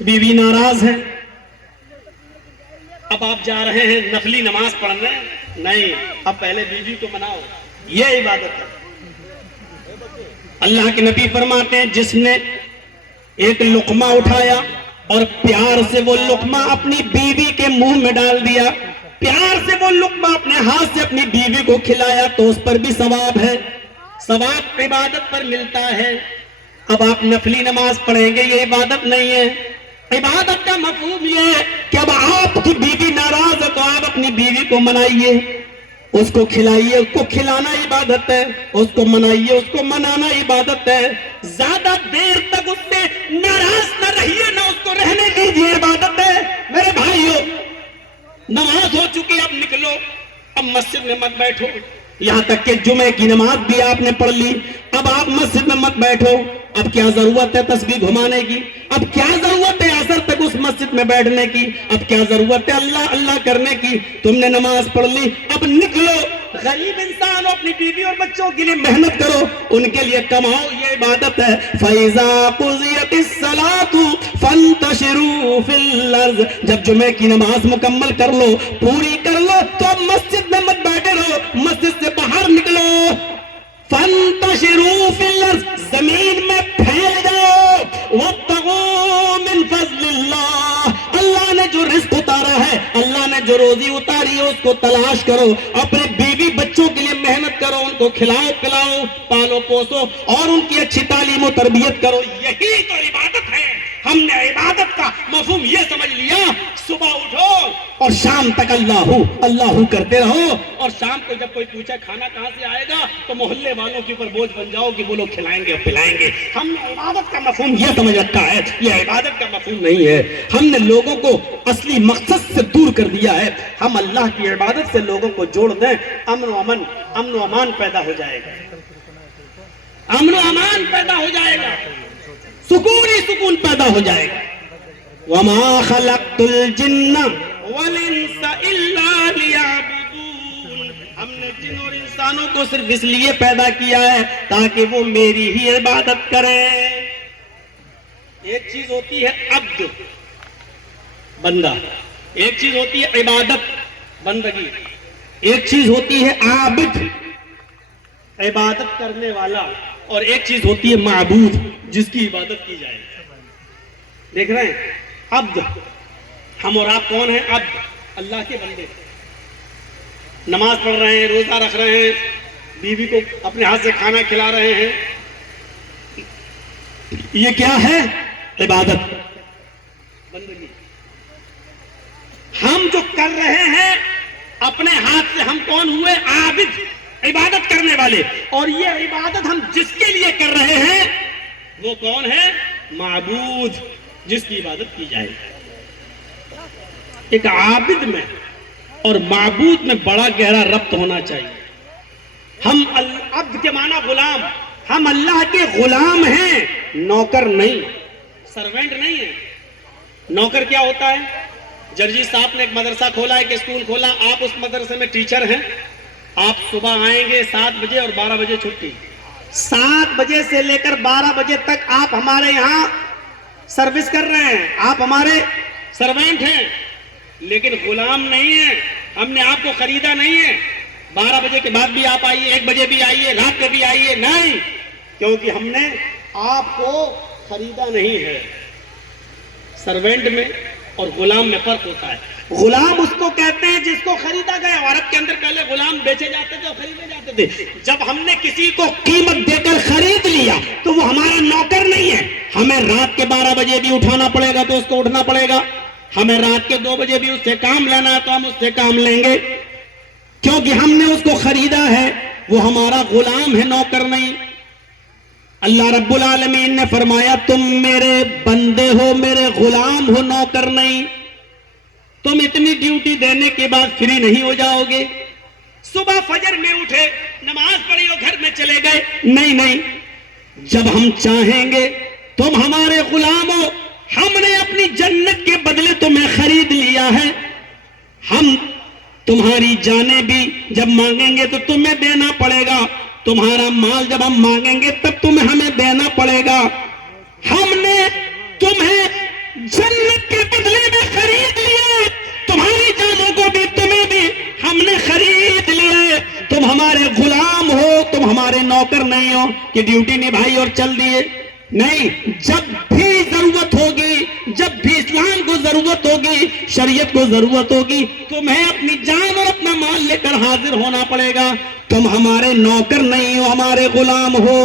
بیوی ناراض ہے، اب آپ جا رہے ہیں نفلی نماز پڑھنے، نہیں، اب پہلے بیوی کو مناؤ، یہ عبادت ہے۔ اللہ کے نبی فرماتے ہیں جس نے ایک لقمہ اٹھایا اور پیار سے وہ لقمہ اپنی بیوی کے منہ میں ڈال دیا، پیار سے وہ لقمہ اپنے ہاتھ سے اپنی بیوی کو کھلایا، تو اس پر بھی ثواب ہے، ثواب عبادت پر ملتا ہے۔ اب آپ نفلی نماز پڑھیں گے، یہ عبادت نہیں ہے۔ عبادت کا مفہوم یہ ہے کہ اب آپ کی بیوی ناراض ہے تو آپ اپنی بیوی کو منائیے، اس کو کھلائیے، اس کو کھلانا عبادت ہے، اس کو منائیے، اس کو منانا عبادت ہے۔ زیادہ دیر تک اس سے ناراض نہ رہیے، نہ اس کو رہنے دیجیے، عبادت ہے۔ میرے بھائیو، نماز ہو چکی، اب نکلو، اب مسجد میں مت بیٹھو، یہاں تک کہ جمعے کی نماز بھی آپ نے پڑھ لی، اب آپ مسجد میں مت بیٹھو۔ اب کیا ضرورت ہے تسبیح گھمانے کی؟ اب کیا ضرورت ہے عصر تک اس مسجد میں بیٹھنے کی؟ اب کیا ضرورت ہے اللہ اللہ کرنے کی؟ تم نے نماز پڑھ لی، اب نکلو، غریب انسان ہو، اپنی بیوی اور بچوں کے لیے محنت کرو، ان کے لیے کماؤ، یہ عبادت ہے۔ فَإِذَا قُضِيَتِ الصَّلَاةُ فَانتَشِرُوا فِي الْأَرْضِ، جب جمعے کی نماز مکمل کر لو، پوری کر لو، تو اب مسجد میں مت بیٹھے رہو، مسجد سے باہر نکلو۔ فَانتَشِرُوا فِي الْأَرْضِ، زمین میں پھیل جاؤ۔ وَابْتَغُوا مِن فَضْلِ اللَّهِ، اللہ نے جو رزق اتارا ہے، اللہ نے جو روزی اتاری ہے، اس کو تلاش کرو، اپنے بیوی بچوں کے لیے محنت کرو، ان کو کھلاؤ پلاؤ، پالو پوسو، اور ان کی اچھی تعلیم و تربیت کرو، یہی تو عبادت ہے۔ ہم نے عبادت کا مفہوم یہ سمجھ لیا، صبح اٹھو اور شام تک اللہ اللہ کرتے رہو، اور شام کو جب کوئی پوچھے کھانا کہاں سے آئے گا تو محلے والوں کے اوپر بوجھ بن جاؤ کہ وہ لوگ کھلائیں گے اور پلائیں گے۔ ہم نے عبادت کا مفہوم یہ سمجھ رکھا ہے، یہ عبادت کا مفہوم نہیں ہے۔ ہم نے لوگوں کو اصلی مقصد سے دور کر دیا ہے۔ ہم اللہ کی عبادت سے لوگوں کو جوڑ دیں، امن و امان پیدا ہو جائے گا، امن و امان پیدا ہو جائے گا، سکون ہی سکون پیدا ہو جائے گا۔ وَمَا خَلَقْتُ الْجِنَّ وَالْإِنسَ إِلَّا لِيَعْبُدُونَ، ہم نے جن اور انسانوں کو صرف اس لیے پیدا کیا ہے تاکہ وہ میری ہی عبادت کریں۔ ایک چیز ہوتی ہے عبد، بندہ، ایک چیز ہوتی ہے عبادت، بندگی، ایک چیز ہوتی ہے عابد، عبادت کرنے والا، اور ایک چیز ہوتی ہے معبود، جس کی عبادت کی جائے۔ دیکھ رہے ہیں، عبد، ہم اور آپ کون ہیں؟ عبد، اللہ کے بندے، نماز پڑھ رہے ہیں، روزہ رکھ رہے ہیں، بیوی کو اپنے ہاتھ سے کھانا کھلا رہے ہیں، یہ کیا ہے؟ عبادت، بندگی۔ ہم جو کر رہے ہیں اپنے ہاتھ سے، ہم کون ہوئے؟ عابد، عبادت کرنے والے، اور یہ عبادت ہم جس کے لیے کر رہے ہیں وہ کون ہے؟ معبود، جس کی عبادت کی جائے۔ ایک عابد میں اور معبود میں بڑا گہرا ربط ہونا چاہیے۔ ہم عبد کے معنی غلام، ہم اللہ کے غلام ہیں، نوکر نہیں، سروینٹ نہیں ہے۔ نوکر کیا ہوتا ہے؟ جرجی صاحب نے ایک مدرسہ کھولا، ایک اسکول کھولا، آپ اس مدرسے میں ٹیچر ہیں، آپ صبح آئیں گے 7 بجے اور 12 بجے چھٹی، 7 بجے سے لے کر 12 بجے تک آپ ہمارے یہاں سروس کر رہے ہیں، آپ ہمارے سروینٹ ہیں، لیکن غلام نہیں ہیں۔ ہم نے آپ کو خریدا نہیں ہے، 12 بجے کے بعد بھی آپ آئیے، 1 بجے بھی آئیے، رات میں بھی آئیے، نہیں، کیونکہ ہم نے آپ کو خریدا نہیں ہے۔ سروینٹ میں اور غلام میں فرق ہوتا ہے۔ غلام اس کو کہتے ہیں جس کو خریدا گیا، عرب کے اندر پہلے غلام بیچے جاتے تھے اور خریدے جاتے تھے۔ جب ہم نے کسی کو قیمت دے کر خرید لیا تو وہ ہمارا نوکر نہیں ہے، ہمیں رات کے 12 بجے بھی اٹھانا پڑے گا تو اس کو اٹھنا پڑے گا، ہمیں رات کے 2 بجے بھی اس سے کام لینا ہے تو ہم اس سے کام لیں گے۔ کیونکہ ہم نے اس کو خریدا ہے، وہ ہمارا غلام ہے، نوکر نہیں۔ اللہ رب العالمین نے فرمایا تم میرے بندے ہو، میرے غلام ہو، نوکر نہیں۔ تم اتنی ڈیوٹی دینے کے بعد فری نہیں ہو جاؤ گے؟ صبح فجر میں اٹھے، نماز پڑھی اور گھر میں چلے گئے؟ نہیں نہیں، جب ہم چاہیں گے تم ہمارے غلام ہو، ہم نے اپنی جنت کے بدلے تمہیں خرید لیا ہے، ہم تمہاری جانیں بھی جب مانگیں گے تو تمہیں دینا پڑے گا، تمہارا مال جب ہم مانگیں گے تب تمہیں ہمیں دینا پڑے گا۔ ہم نے تمہیں جنت کے بدلے میں خرید لیا، تمہاری جانوں کو بھی تمہیں بھی ہم نے خرید لیا، تم ہمارے غلام ہو، تم ہمارے نوکر نہیں ہو کہ ڈیوٹی نبھائی اور چل دیے۔ نہیں، جب بھی ضرورت ہوگی، جب بھی اسلام کو ضرورت ہوگی، شریعت کو ضرورت ہوگی، تمہیں اپنی جان اور اپنا مال لے کر حاضر ہونا پڑے گا۔ تم ہمارے نوکر نہیں ہو، ہمارے غلام ہو۔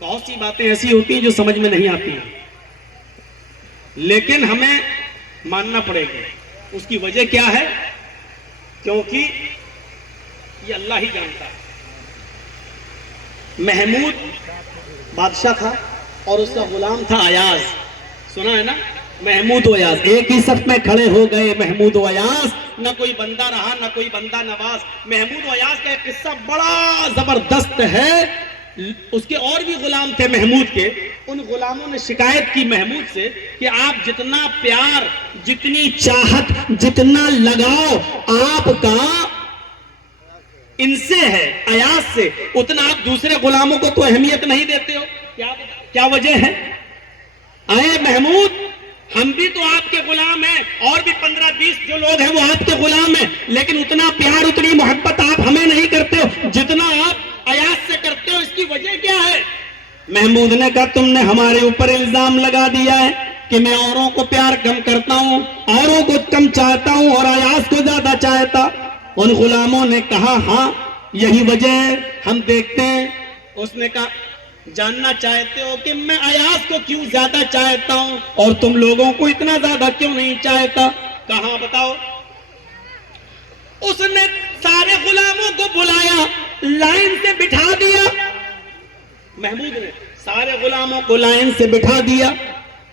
بہت سی باتیں ایسی ہوتی ہیں جو سمجھ میں نہیں آتی ہیں، لیکن ہمیں ماننا پڑے گا۔ اس کی وجہ کیا ہے؟ کیونکہ یہ اللہ ہی جانتا ہے۔ محمود بادشاہ تھا اور اس کا غلام تھا ایاز، سنا ہے نا؟ محمود و ایاز ایک ہی صف میں کھڑے ہو گئے، محمود و ایاز، نہ کوئی بندہ رہا نہ کوئی بندہ نواز۔ محمود و ایاز کا ایک قصہ بڑا زبردست ہے۔ اس کے اور بھی غلام تھے محمود کے، ان غلاموں نے شکایت کی محمود سے کہ آپ جتنا پیار، جتنی چاہت، جتنا لگاؤ آپ کا ان سے ہے، ایاز سے، اتنا آپ دوسرے غلاموں کو تو اہمیت نہیں دیتے ہو، کیا وجہ ہے؟ آئے محمود، ہم بھی تو آپ کے غلام ہیں، اور بھی 15-20 جو لوگ ہیں وہ آپ کے غلام ہیں، لیکن اتنا پیار، اتنی محبت آپ ہمیں نہیں کرتے ہو جتنا آپ ایاز سے کرتے ہو، اس کی وجہ کیا ہے؟ محمود نے کہا تم نے ہمارے اوپر الزام لگا دیا ہے کہ میں اوروں کو پیار کم کرتا ہوں، اوروں کو کم چاہتا ہوں اور ایاز کو زیادہ چاہتا۔ ان غلاموں نے کہا ہاں یہی وجہ ہے، ہم دیکھتے ہیں۔ اس نے کہا جاننا چاہتے ہو کہ میں ایاز کو کیوں زیادہ چاہتا ہوں اور تم لوگوں کو اتنا زیادہ کیوں نہیں چاہتا؟ کہاں بتاؤ؟ اس نے سارے غلاموں کو بلایا، لائن سے بٹھا دیا، محمود نے سارے غلاموں کو لائن سے بٹھا دیا،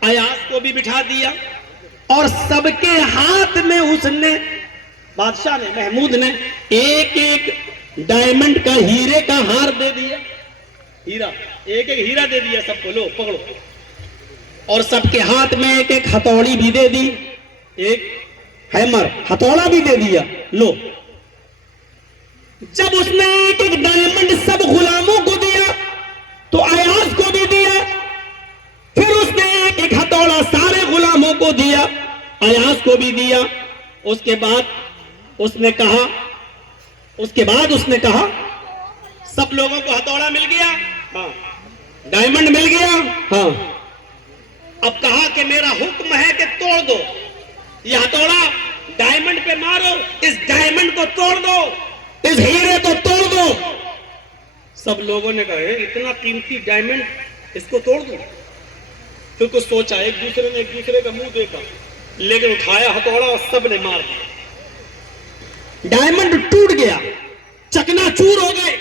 ایاز کو بھی بٹھا دیا، اور سب کے ہاتھ میں اس نے، بادشاہ نے، محمود نے ایک ایک ڈائمنڈ کا، ہیرے کا ہار دے دیا، ہیرا، ایک ایک ہیرا دے دیا سب کو، لو پکڑو، اور سب کے ہاتھ میں ایک ایک ہتھوڑی بھی دے دی، ایک ہیمر، ہتھوڑا بھی دے دیا، لو۔ جب اس نے ایک ایک ڈائمنڈ سب غلاموں کو دیا تو ایاز کو بھی دیا، پھر اس نے ایک ایک ہتھوڑا سارے غلاموں کو دیا، ایاز کو بھی دیا۔ اس کے بعد اس نے کہا سب لوگوں کو ہتھوڑا مل گیا؟ ہاں۔ ڈائمنڈ مل گیا؟ ہاں۔ اب کہا کہ میرا حکم ہے کہ توڑ دو یہ ہتھوڑا، ڈائمنڈ پہ مارو، اس ڈائمنڈ کو توڑ دو، اس ہیرے کو توڑ دو۔ سب لوگوں نے کہا اتنا قیمتی ڈائمنڈ، اس کو توڑ دو؟ پھر کچھ سوچا، ایک دوسرے نے ایک دوسرے کا منہ دیکھا، لیکن اٹھایا ہتھوڑا اور سب نے مار دیا، ڈائمنڈ ٹوٹ گیا، چکنا چور ہو گئے،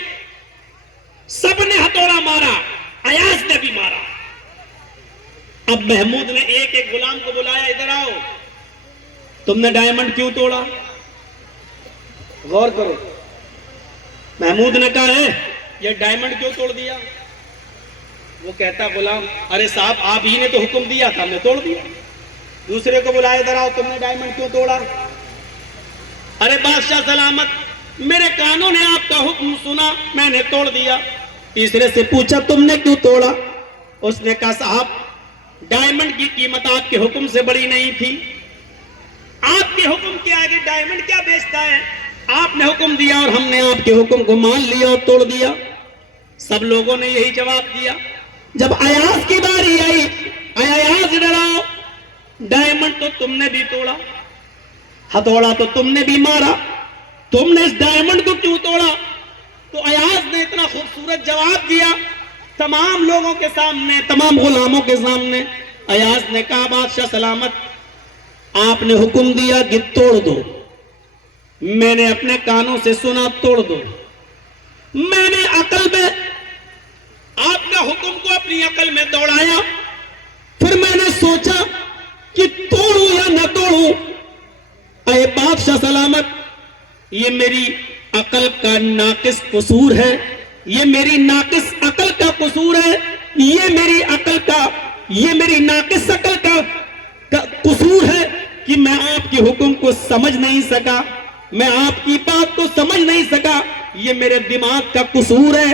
سب نے ہتھوڑا مارا، ایاز نے بھی مارا۔ اب محمود نے ایک ایک غلام کو بلایا، ادھر آؤ، تم نے ڈائمنڈ کیوں توڑا؟ غور کرو۔ محمود نے کہا ہے یہ ڈائمنڈ کیوں توڑ دیا؟ وہ کہتا غلام ارے صاحب آپ ہی نے تو حکم دیا تھا، ہم نے توڑ دیا۔ دوسرے کو بلایا، ادھر آؤ، تم نے ڈائمنڈ کیوں توڑا؟ ارے بادشاہ سلامت، میرے کانوں نے آپ کا حکم سنا، میں نے توڑ دیا۔ تیسرے سے پوچھا تم نے کیوں توڑا؟ اس نے کہا صاحب ڈائمنڈ کی قیمت آپ کے حکم سے بڑی نہیں تھی، آپ کے حکم کے آگے ڈائمنڈ کیا بیچتا ہے؟ آپ نے حکم دیا اور ہم نے آپ کے حکم کو مان لیا اور توڑ دیا۔ سب لوگوں نے یہی جواب دیا۔ جب ایاز کی باری آئی، ایاز ڈراؤ، ڈائمنڈ تو تم نے بھی توڑا، ہتھوڑا تو تم نے بھی مارا، تم نے اس ڈائمنڈ کو کیوں توڑا؟ تو ایاز نے اتنا خوبصورت جواب دیا تمام لوگوں کے سامنے، تمام غلاموں کے سامنے۔ ایاز نے کہا بادشاہ سلامت، آپ نے حکم دیا کہ توڑ دو، میں نے اپنے کانوں سے سنا توڑ دو. میں نے عقل میں آپ کا حکم کو اپنی عقل میں دوڑایا. پھر میں نے سوچا کہ توڑوں یا نہ توڑوں. اے بادشاہ سلامت، یہ میری عقل کا ناقص قصور ہے، یہ میری ناقص عقل کا قصور ہے، یہ میری ناقص عقل کا قصور ہے کہ میں آپ کے حکم کو سمجھ نہیں سکا، میں آپ کی بات کو سمجھ نہیں سکا. یہ میرے دماغ کا قصور ہے،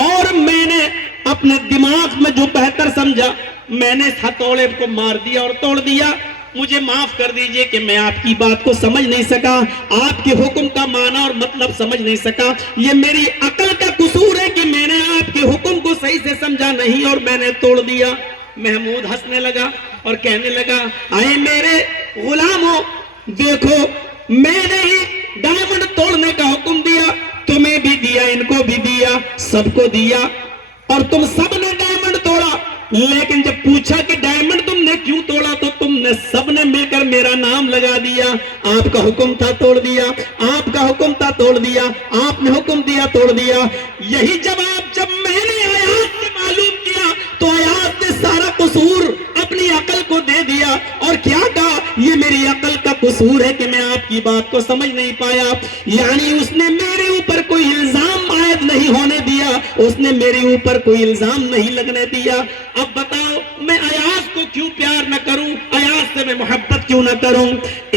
اور میں نے اپنے دماغ میں جو بہتر سمجھا میں نے اس ہتھوڑے کو مار دیا اور توڑ دیا. مجھے معاف کر دیجئے کہ میں آپ کی بات کو سمجھ نہیں سکا، آپ کے حکم کا معنی اور مطلب سمجھ نہیں سکا. یہ میری عقل کا قصور ہے کہ میں نے آپ کے حکم کو صحیح سے سمجھا نہیں اور میں نے توڑ دیا. محمود ہنسنے لگا اور کہنے لگا، اے میرے غلاموں، دیکھو میں نے ہی ڈائمنڈ توڑنے کا حکم دیا، تمہیں بھی دیا، ان کو بھی دیا، سب کو دیا، اور تم سب نے ڈائمنڈ توڑا. لیکن جب پوچھا کہ ڈائمنڈ تم نے کیوں توڑا تو تم نے سب نے مل کر میرا نام لگا دیا. آپ کا حکم تھا توڑ دیا، آپ کا حکم تھا توڑ دیا، آپ نے حکم دیا توڑ دیا. یہی جب میں نے آیات سے معلوم کیا تو آیات نے سارا قصور اپنی عقل کو دے دیا اور کیا کہا، یہ میری عقل کا قصور ہے کہ میں آپ کی بات کو سمجھ نہیں پایا. یعنی اس نے میرے اوپر کوئی الزام عائد نہیں ہونے دیا، اس نے میرے اوپر کوئی الزام نہیں لگنے دیا. اب بتاؤ میں ایاز کو کیوں پیار نہ کروں، ایاز سے میں محبت کیوں نہ کروں؟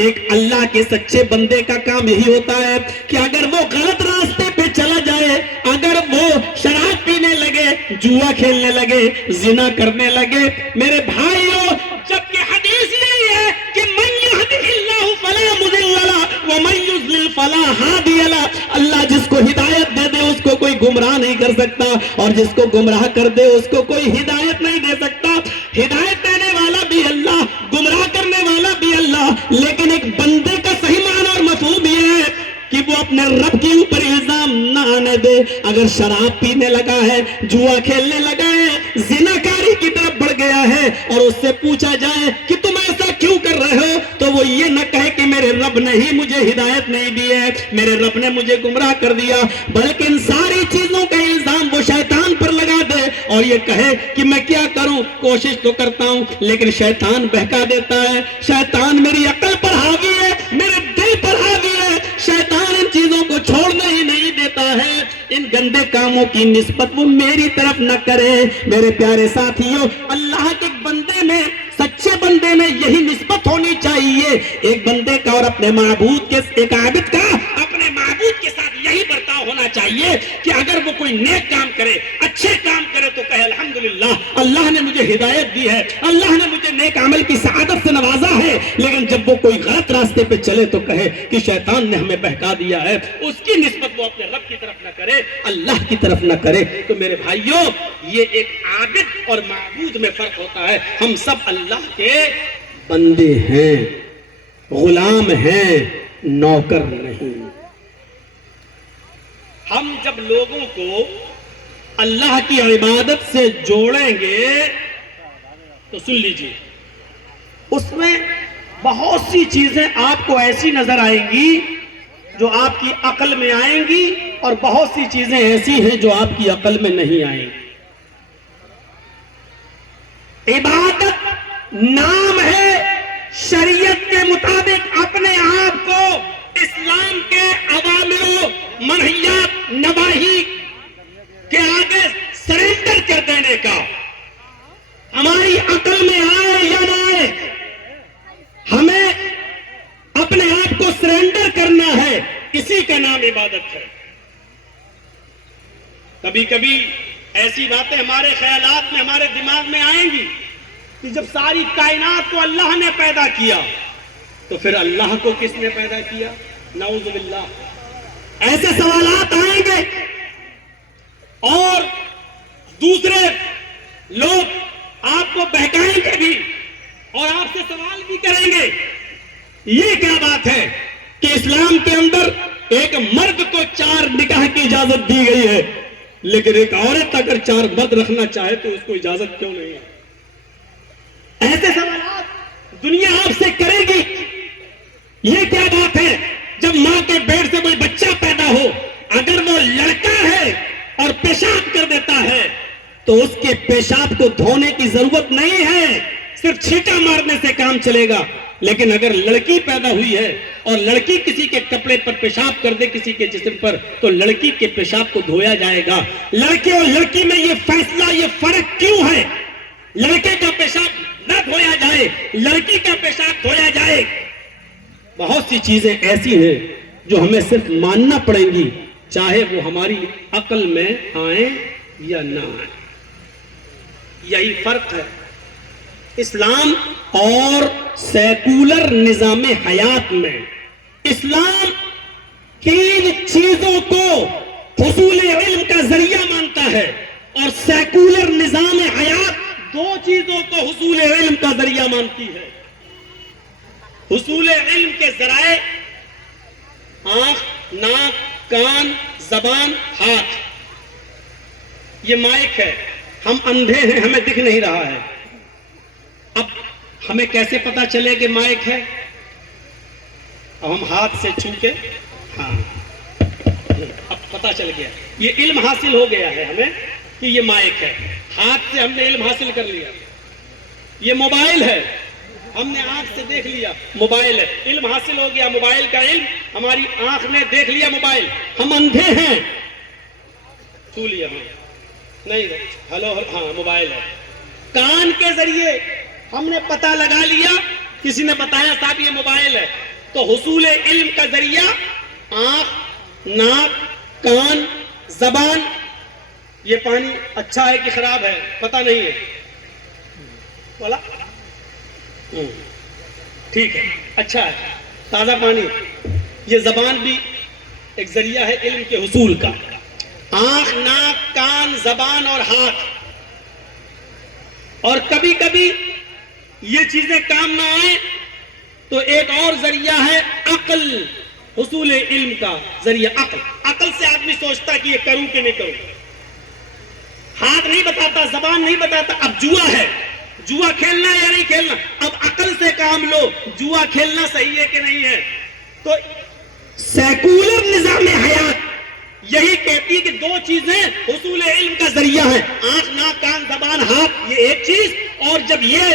ایک اللہ کے سچے بندے کا کام یہی ہوتا ہے کہ اگر وہ غلط راستے پہ چلا جائے، اگر وہ شراب پینے لگے، جوا کھیلنے لگے، زنا کرنے لگے، میرے بھائیوں، جبکہ حدیث یہی ہے کہ من یہدہ اللہ فلا مضل لہ ومن یضلل فلا ہادی لہ. اللہ جس کو ہدایت دے دے اس کو کوئی گمراہ نہیں کر سکتا، اور جس کو گمراہ کر دے اس کو کوئی ہدایت نہیں دے سکتا. ہدایت دینے والا بھی اللہ، گمراہ کرنے والا بھی اللہ. لیکن ایک بندے کا صحیح معنی اور مفہوم یہ ہے کہ وہ اپنے رب کے اوپر الزام نہ آنے دے. اگر شراب پینے لگا ہے، جوا کھیلنے لگا ہے، زناکاری کی طرف بڑھ گیا ہے، اور اس سے پوچھا جائے کہ تم ایسا کیوں کر رہے ہو، تو وہ یہ نہ کہے کہ میرے رب نے ہی مجھے ہدایت نہیں دی ہے، میرے رب نے مجھے گمراہ کر دیا، بلکہ ان ساری چیزوں کا الزام وہ شیطان پر لگا دے اور یہ کہے کہ میں کیا کروں، کوشش تو کرتا ہوں لیکن شیطان بہکا دیتا ہے، شیطان میری عقل پر حاوی ہے، میرے دل پر حاوی ہے، شیطان ان چیزوں کو چھوڑنے ہی نہیں دیتا ہے. ان گندے کاموں کی نسبت وہ میری طرف نہ کرے. میرے پیارے ساتھیوں، اللہ کے بندے میں، سچے بندے میں یہی نسبت ہونی چاہیے. ایک بندے کا اور اپنے معبود کے، ایک عابد کا اپنے معبود کے ساتھ یہی برتاؤ ہونا چاہیے کہ اگر وہ کوئی نیک کام کرے، اچھے کام کرے تو کہے الحمدللہ اللہ نے مجھے ہدایت دی ہے، اللہ نے مجھے نیک عمل کی سعادت سے نوازا ہے. لیکن جب وہ کوئی غلط راستے پہ چلے تو کہے کہ شیطان نے ہمیں بہکا دیا ہے. اس کی نسبت وہ اپنے رب کی طرف نہ کرے، اللہ کی طرف نہ کرے. تو میرے بھائیوں، یہ ایک عابد اور معبود میں فرق ہوتا ہے. ہم سب اللہ کے بندے ہیں، غلام ہیں، نوکر نہیں. ہم جب لوگوں کو اللہ کی عبادت سے جوڑیں گے تو سن لیجیے، اس میں بہت سی چیزیں آپ کو ایسی نظر آئیں گی جو آپ کی عقل میں آئیں گی، اور بہت سی چیزیں ایسی ہیں جو آپ کی عقل میں نہیں آئیں گی. عبادت نام ہے، شریعت کے مطابق اپنے آپ کو اسلام کے اوامر و منہیات نواہی کے آگے سرنڈر کر دینے کا. ہماری عقل میں آئے یا نہ آئے، ہمیں اپنے آپ کو سرنڈر کرنا ہے. اسی کا نام عبادت ہے. کبھی کبھی ایسی باتیں ہمارے خیالات میں، ہمارے دماغ میں آئیں گی کہ جب ساری کائنات کو اللہ نے پیدا کیا تو پھر اللہ کو کس نے پیدا کیا؟ نعوذ باللہ. ایسے سوالات آئیں گے، اور دوسرے لوگ آپ کو بہکائیں گے بھی اور آپ سے سوال بھی کریں گے. یہ کیا بات ہے کہ اسلام کے اندر ایک مرد کو 4 نکاح کی اجازت دی گئی ہے، لیکن ایک عورت اگر 4 مرد رکھنا چاہے تو اس کو اجازت کیوں نہیں ہے؟ ایسے سوالات دنیا آپ سے کرے گی. یہ کیا بات ہے جب ماں کے بیٹے تو اس کے پیشاب کو دھونے کی ضرورت نہیں ہے، صرف چھینٹا مارنے سے کام چلے گا۔ لیکن اگر لڑکی پیدا ہوئی ہے اور لڑکی کسی کے کپڑے پر پیشاب کر دے کسی کے جسم پر، تو لڑکی کے پیشاب کو دھویا جائے گا۔ لڑکے اور لڑکی میں یہ فیصلہ، یہ فرق کیوں ہے؟ لڑکے کا پیشاب نہ دھویا جائے، لڑکی کا پیشاب دھویا جائے۔ بہت سی چیزیں ایسی ہیں جو ہمیں صرف ماننا پڑیں گی، چاہے وہ ہماری عقل میں آئیں یا نہ آئیں۔ یہی فرق ہے اسلام اور سیکولر نظام حیات میں۔ اسلام تین چیزوں کو حصول علم کا ذریعہ مانتا ہے اور سیکولر نظام حیات دو چیزوں کو حصول علم کا ذریعہ مانتی ہے۔ حصول علم کے ذرائع آنکھ، ناک، کان، زبان، ہاتھ۔ یہ مائک ہے، ہم اندھے ہیں، ہمیں دکھ نہیں رہا ہے۔ اب ہمیں کیسے پتا چلے کہ مائک ہے؟ اب ہم ہاتھ سے چھو کے، ہاں اب پتا چل گیا، یہ علم حاصل ہو گیا ہے ہمیں کہ یہ مائک ہے۔ ہاتھ سے ہم نے علم حاصل کر لیا۔ یہ موبائل ہے، ہم نے آنکھ سے دیکھ لیا موبائل ہے، علم حاصل ہو گیا۔ موبائل کا علم ہماری آنکھ نے دیکھ لیا موبائل۔ ہم اندھے ہیں، چھو لیا، نہیں ہلو ہاں موبائل ہے۔ کان کے ذریعے ہم نے پتہ لگا لیا، کسی نے بتایا صاحب یہ موبائل ہے، تو حصول علم کا ذریعہ آنکھ، ناک، کان، زبان۔ یہ پانی اچھا ہے کہ خراب ہے پتہ نہیں ہے، بولا ٹھیک ہے اچھا ہے تازہ پانی۔ یہ زبان بھی ایک ذریعہ ہے علم کے حصول کا۔ آنکھ، ناک، کان، زبان اور ہاتھ۔ اور کبھی کبھی یہ چیزیں کام نہ آئیں تو ایک اور ذریعہ ہے عقل، حصول علم کا ذریعہ عقل۔ عقل سے آدمی سوچتا کہ یہ کروں کہ نہیں کروں۔ ہاتھ نہیں بتاتا، زبان نہیں بتاتا۔ اب جوا ہے، جوا کھیلنا یا نہیں کھیلنا، اب عقل سے کام لو، جوا کھیلنا صحیح ہے کہ نہیں ہے۔ تو سیکولر نظام حیات یہی کہتی ہے کہ دو چیزیں حصول علم کا ذریعہ ہیں، آنکھ، ناک، کان، زبان، ہاتھ، یہ ایک چیز، اور جب یہ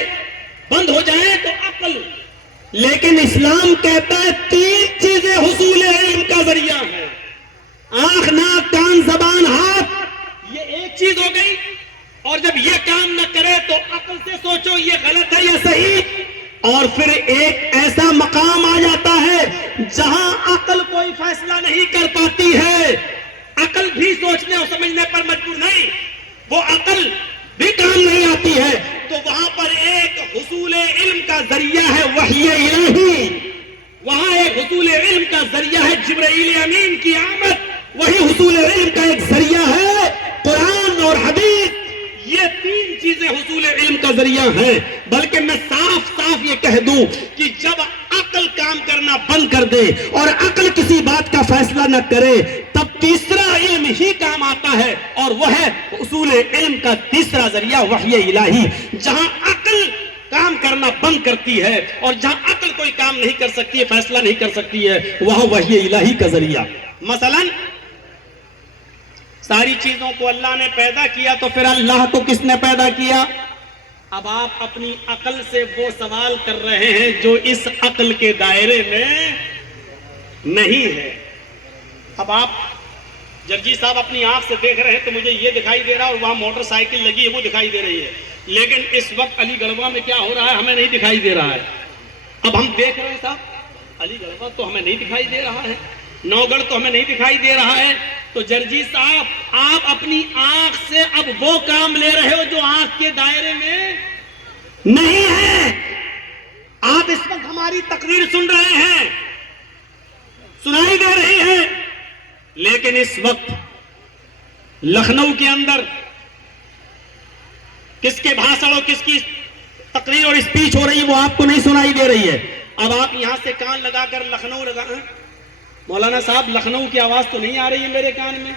بند ہو جائے تو عقل۔ لیکن اسلام کہتا ہے تین چیزیں حصول علم کا ذریعہ ہیں، آنکھ، ناک، کان، زبان، ہاتھ۔ یہ ایک چیز ہو گئی، اور جب یہ کام نہ کرے تو عقل سے سوچو یہ غلط ہے یا صحیح۔ اور پھر ایک ایسا مقام آ جاتا ہے جہاں عقل کوئی فیصلہ نہیں کر پاتی ہے، عقل بھی سوچنے اور سمجھنے پر مجبور نہیں، وہ عقل بھی کام نہیں آتی ہے، تو وہاں پر ایک حصول علم کا ذریعہ ہے وحی الہی، وہاں ایک حصول علم کا ذریعہ ہے جبرائیل امین کی آمد، وہی حصول علم کا ایک ذریعہ ہے قرآن اور حدیث۔ یہ تین چیزیں حصول علم کا ذریعہ ہیں۔ بلکہ میں صاف صاف یہ کہہ دوں کہ جب عقل کام کرنا بند کر دے اور عقل کسی بات کا فیصلہ نہ کرے، تب تیسرا علم ہی کام آتا ہے، اور وہ ہے حصول علم کا تیسرا ذریعہ وحی الہی۔ جہاں عقل کام کرنا بند کرتی ہے اور جہاں عقل کوئی کام نہیں کر سکتی ہے، فیصلہ نہیں کر سکتی ہے، وہاں وحی الہی کا ذریعہ۔ مثلاً ساری چیزوں کو اللہ نے پیدا کیا، تو پھر اللہ کو کس نے پیدا کیا؟ اب آپ اپنی عقل سے وہ سوال کر رہے ہیں جو اس عقل کے دائرے میں نہیں ہے۔ اب آپ جگجیت صاحب اپنی آنکھ سے دیکھ رہے ہیں تو مجھے یہ دکھائی دے رہا ہے، اور وہاں موٹر سائیکل لگی ہے وہ دکھائی دے رہی ہے، لیکن اس وقت علی گڑھوا میں کیا ہو رہا ہے ہمیں نہیں دکھائی دے رہا ہے۔ اب ہم دیکھ رہے ہیں صاحب علی گڑھوا تو ہمیں نہیں دکھائی دے رہا ہے، نوگڑھ تو ہمیں نہیں دکھائی دے رہا ہے، تو جگجیت صاحب آپ اپنی آنکھ سے اب وہ کام لے رہے ہو جو آنکھ کے دائرے میں نہیں ہے۔ آپ اس وقت ہماری تقریر سن رہے ہیں، سنائی دے رہی ہے، لیکن اس وقت لکھنؤ کے اندر کس کے بھاشن اور کس کی تقریر اور اسپیچ ہو رہی ہے وہ آپ کو نہیں سنائی دے رہی ہے۔ اب آپ یہاں سے کان لگا کر لکھنؤ لگا، مولانا صاحب لکھنؤ کی آواز تو نہیں آ رہی ہے میرے کان میں؟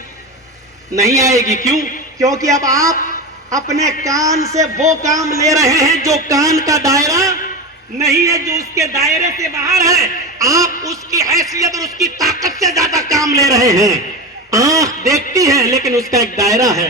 نہیں آئے گی، کیوں؟ کیونکہ اب آپ اپنے کان سے وہ کام لے رہے ہیں جو کان کا دائرہ نہیں ہے، جو اس کے دائرے سے باہر ہے۔ آپ اس کی حیثیت اور اس کی طاقت سے زیادہ کام لے رہے ہیں۔ آنکھ دیکھتی ہے لیکن اس کا ایک دائرہ ہے،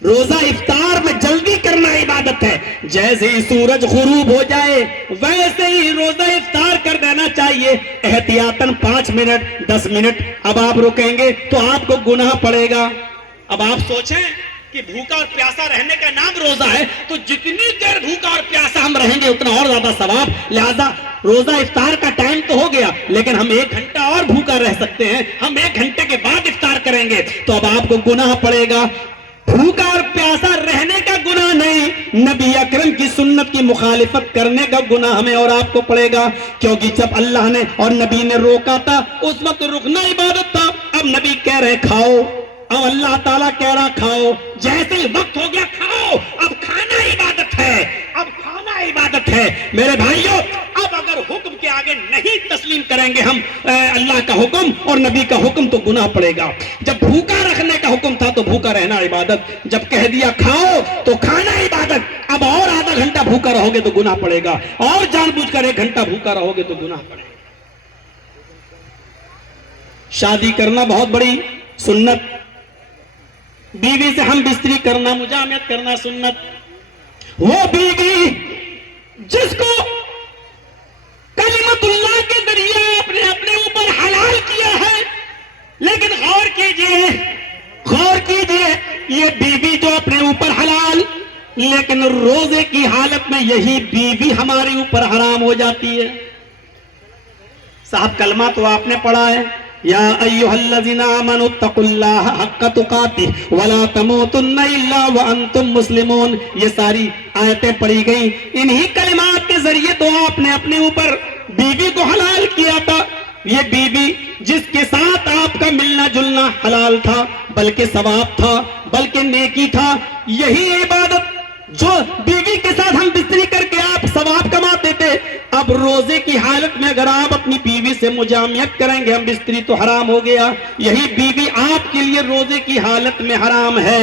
روزہ افطار میں جلدی کرنا عبادت ہے. جیسے ہی سورج غروب ہو جائے ویسے ہی روزہ افطار کر دینا چاہیے. احتیاطاً 5 منٹ 10 منٹ اب آپ رکیں گے تو آپ کو گناہ پڑے گا. اب آپ سوچیں کہ بھوکا اور پیاسا رہنے کا نام روزہ ہے تو جتنی دیر بھوکا اور پیاسا ہم رہیں گے اتنا اور زیادہ ثواب. لہذا روزہ افطار کا ٹائم تو ہو گیا لیکن ہم 1 گھنٹہ اور بھوکا رہ سکتے ہیں. ہم 1 گھنٹے کے بعد افطار کریں گے تو اب آپ کو گناہ پڑے گا. بھوکا اور پیاسا رہنے کا گناہ نہیں، نبی اکرم کی سنت کی مخالفت کرنے کا گناہ ہمیں اور آپ کو پڑے گا. کیونکہ جب اللہ نے اور نبی نے روکا تھا اس وقت رکنا عبادت تھا. اب نبی کہہ رہے کھاؤ، اب اللہ تعالیٰ کہہ رہا کھاؤ. جیسے ہی وقت ہو گیا کھاؤ. اب کھانا عبادت ہے، اب کھانا عبادت ہے. میرے بھائیوں اب اگر حکم کے آگے نہیں تسلیم کریں گے ہم اللہ کا حکم اور نبی کا حکم تو گناہ پڑے گا. جب بھوکا رکھنے کا حکم تھا تو بھوکا رہنا عبادت، جب کہہ دیا کھاؤ تو کھانا عبادت. اب اور آدھا گھنٹہ بھوکا رہو گے تو گناہ پڑے گا، اور جان بوجھ کر 1 گھنٹہ بھوکا رہو گے تو گناہ پڑے گا. شادی کرنا بہت بڑی سنت، بیوی سے ہم بستری کرنا مجامعت کرنا سنت. وہ بیوی جس کو کلمت اللہ کے ذریعے اپنے اوپر حلال کیا ہے، لیکن غور کیجئے یہ بیوی جو اپنے اوپر حلال لیکن روزے کی حالت میں یہی بیوی ہمارے اوپر حرام ہو جاتی ہے. صاحب کلمہ تو آپ نے پڑھا ہے، یا ایھا الذین آمنوا اتقوا اللہ حق تقاتہ ولا تموتن الا وانتم مسلمون. یہ ساری آیتیں پڑھی گئی. انہی کلمات کے ذریعے تو آپ نے اپنے اوپر بیوی کو حلال کیا تھا. یہ بیوی جس کے ساتھ آپ کا ملنا جلنا حلال تھا، بلکہ ثواب تھا، بلکہ نیکی تھا. یہی عبادت جو بیوی کے ساتھ ہم بستری کر کے آپ ثواب کماتے تھے، اب روزے کی حالت میں اگر آپ اپنی بیوی سے مجامعت کریں گے ہم بستری تو حرام ہو گیا. یہی بیوی آپ کے لیے روزے کی حالت میں حرام ہے.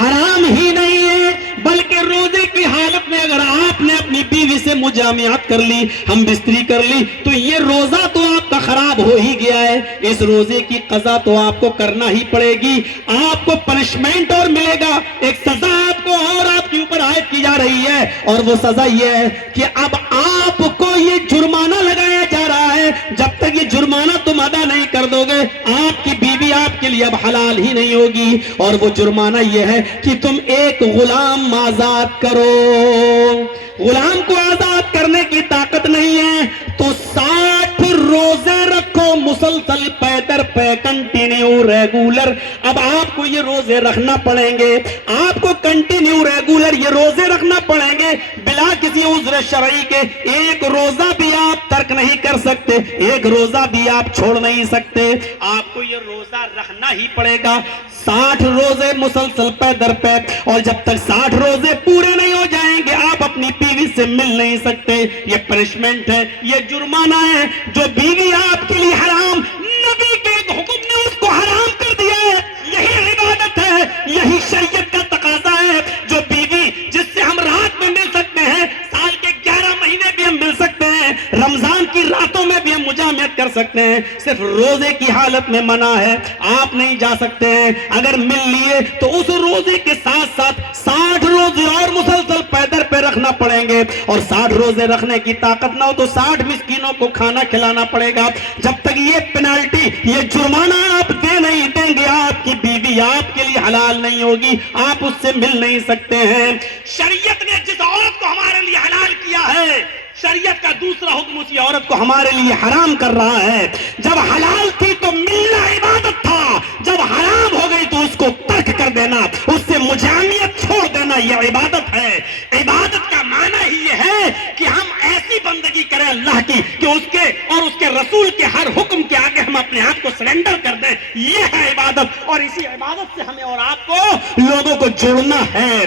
حرام ہی نہیں ہے بلکہ روزے کی حالت میں اگر آپ نے اپنی بیوی سے مجامعت کر لی، ہم بستری کر لی، تو یہ روزہ تو آپ کا خراب ہو ہی گیا ہے. اس روزے کی قضا تو آپ کو کرنا ہی پڑے گی. آپ کو پنشمنٹ اور ملے گا، ایک سزا آپ کو اور آپ کے اوپر عائد کی جا رہی ہے، اور وہ سزا یہ ہے کہ اب آپ کو یہ جرمانہ لگایا جا رہا ہے. جب تک یہ جرمانہ تم ادا نہیں کر دو گے آپ کی بیوی آپ کے لیے اب حلال ہی نہیں ہوگی. اور وہ جرمانہ یہ ہے کہ تم ایک غلام آزاد کرو. غلام کو آزاد کرنے کی طاقت نہیں ہے تو 60 روزے رکھو مسلسل پے در پے، کنٹینیو ریگولر. اب آپ کو یہ روزے رکھنا پڑیں گے، آپ کو کنٹینیو ریگولر یہ روزے رکھنا پڑیں گے بلا کسی عذر شرعی کے. ایک روزہ بھی آپ ترک نہیں کر سکتے، ایک روزہ بھی آپ چھوڑ نہیں سکتے. آپ کو یہ روزہ رکھنا ہی پڑے گا. 60 روزے مسلسل پے در پے، اور جب تک 60 روزے پورے نہیں ہو جائیں گے آپ اپنی بیوی سے مل نہیں سکتے. یہ پنشمنٹ ہے، یہ جرمانہ ہے. جو بیوی آپ کے لیے حرام، نبی کے ایک حکم نے اس کو حرام کر دیا ہے. یہی عبادت ہے، یہی شریعت کا تقاضا ہے. جو بیوی جس سے ہم رات میں مل سکتے ہیں، سال کے 11 مہینے بھی ہم مل سکتے ہیں، رمضان کی راتوں میں بھی ہم مجامعت کر سکتے ہیں، صرف روزے کی حالت میں منع ہے. آپ نہیں جا سکتے ہیں. اگر مل لیے تو اس روزے کے ساتھ ساتھ 60 روزے اور مسلسل پیدر پہ رکھنا پڑیں گے. اور 60 روزے رکھنے کی طاقت نہ ہو تو 60 مسکینوں کو کھانا کھلانا پڑے گا. جب تک یہ پینالٹی، یہ جرمانہ آپ دے نہیں دیں گے آپ کی بیوی آپ کے لیے حلال نہیں ہوگی، آپ اس سے مل نہیں سکتے ہیں. شریعت نے جس عورت کو ہمارے لیے حلال کیا ہے، شریعت کا دوسرا حکم اسی عورت کو ہمارے لیے حرام کر رہا ہے. جب حلال تھی تو ملنا عبادت تھا، جب حرام ہو گئی تو اس کو ترک کر دینا، اس سے مجامعت چھوڑ دینا، یہ عبادت ہے. عبادت کا معنی ہی یہ ہے کہ ہم ایسی بندگی کریں اللہ کی کہ اس کے اور اس کے رسول کے ہر حکم کے آگے ہم اپنے آپ کو سرنڈر کر دیں. یہ ہے عبادت، اور اسی عبادت سے ہمیں اور آپ کو لوگوں کو جوڑنا ہے.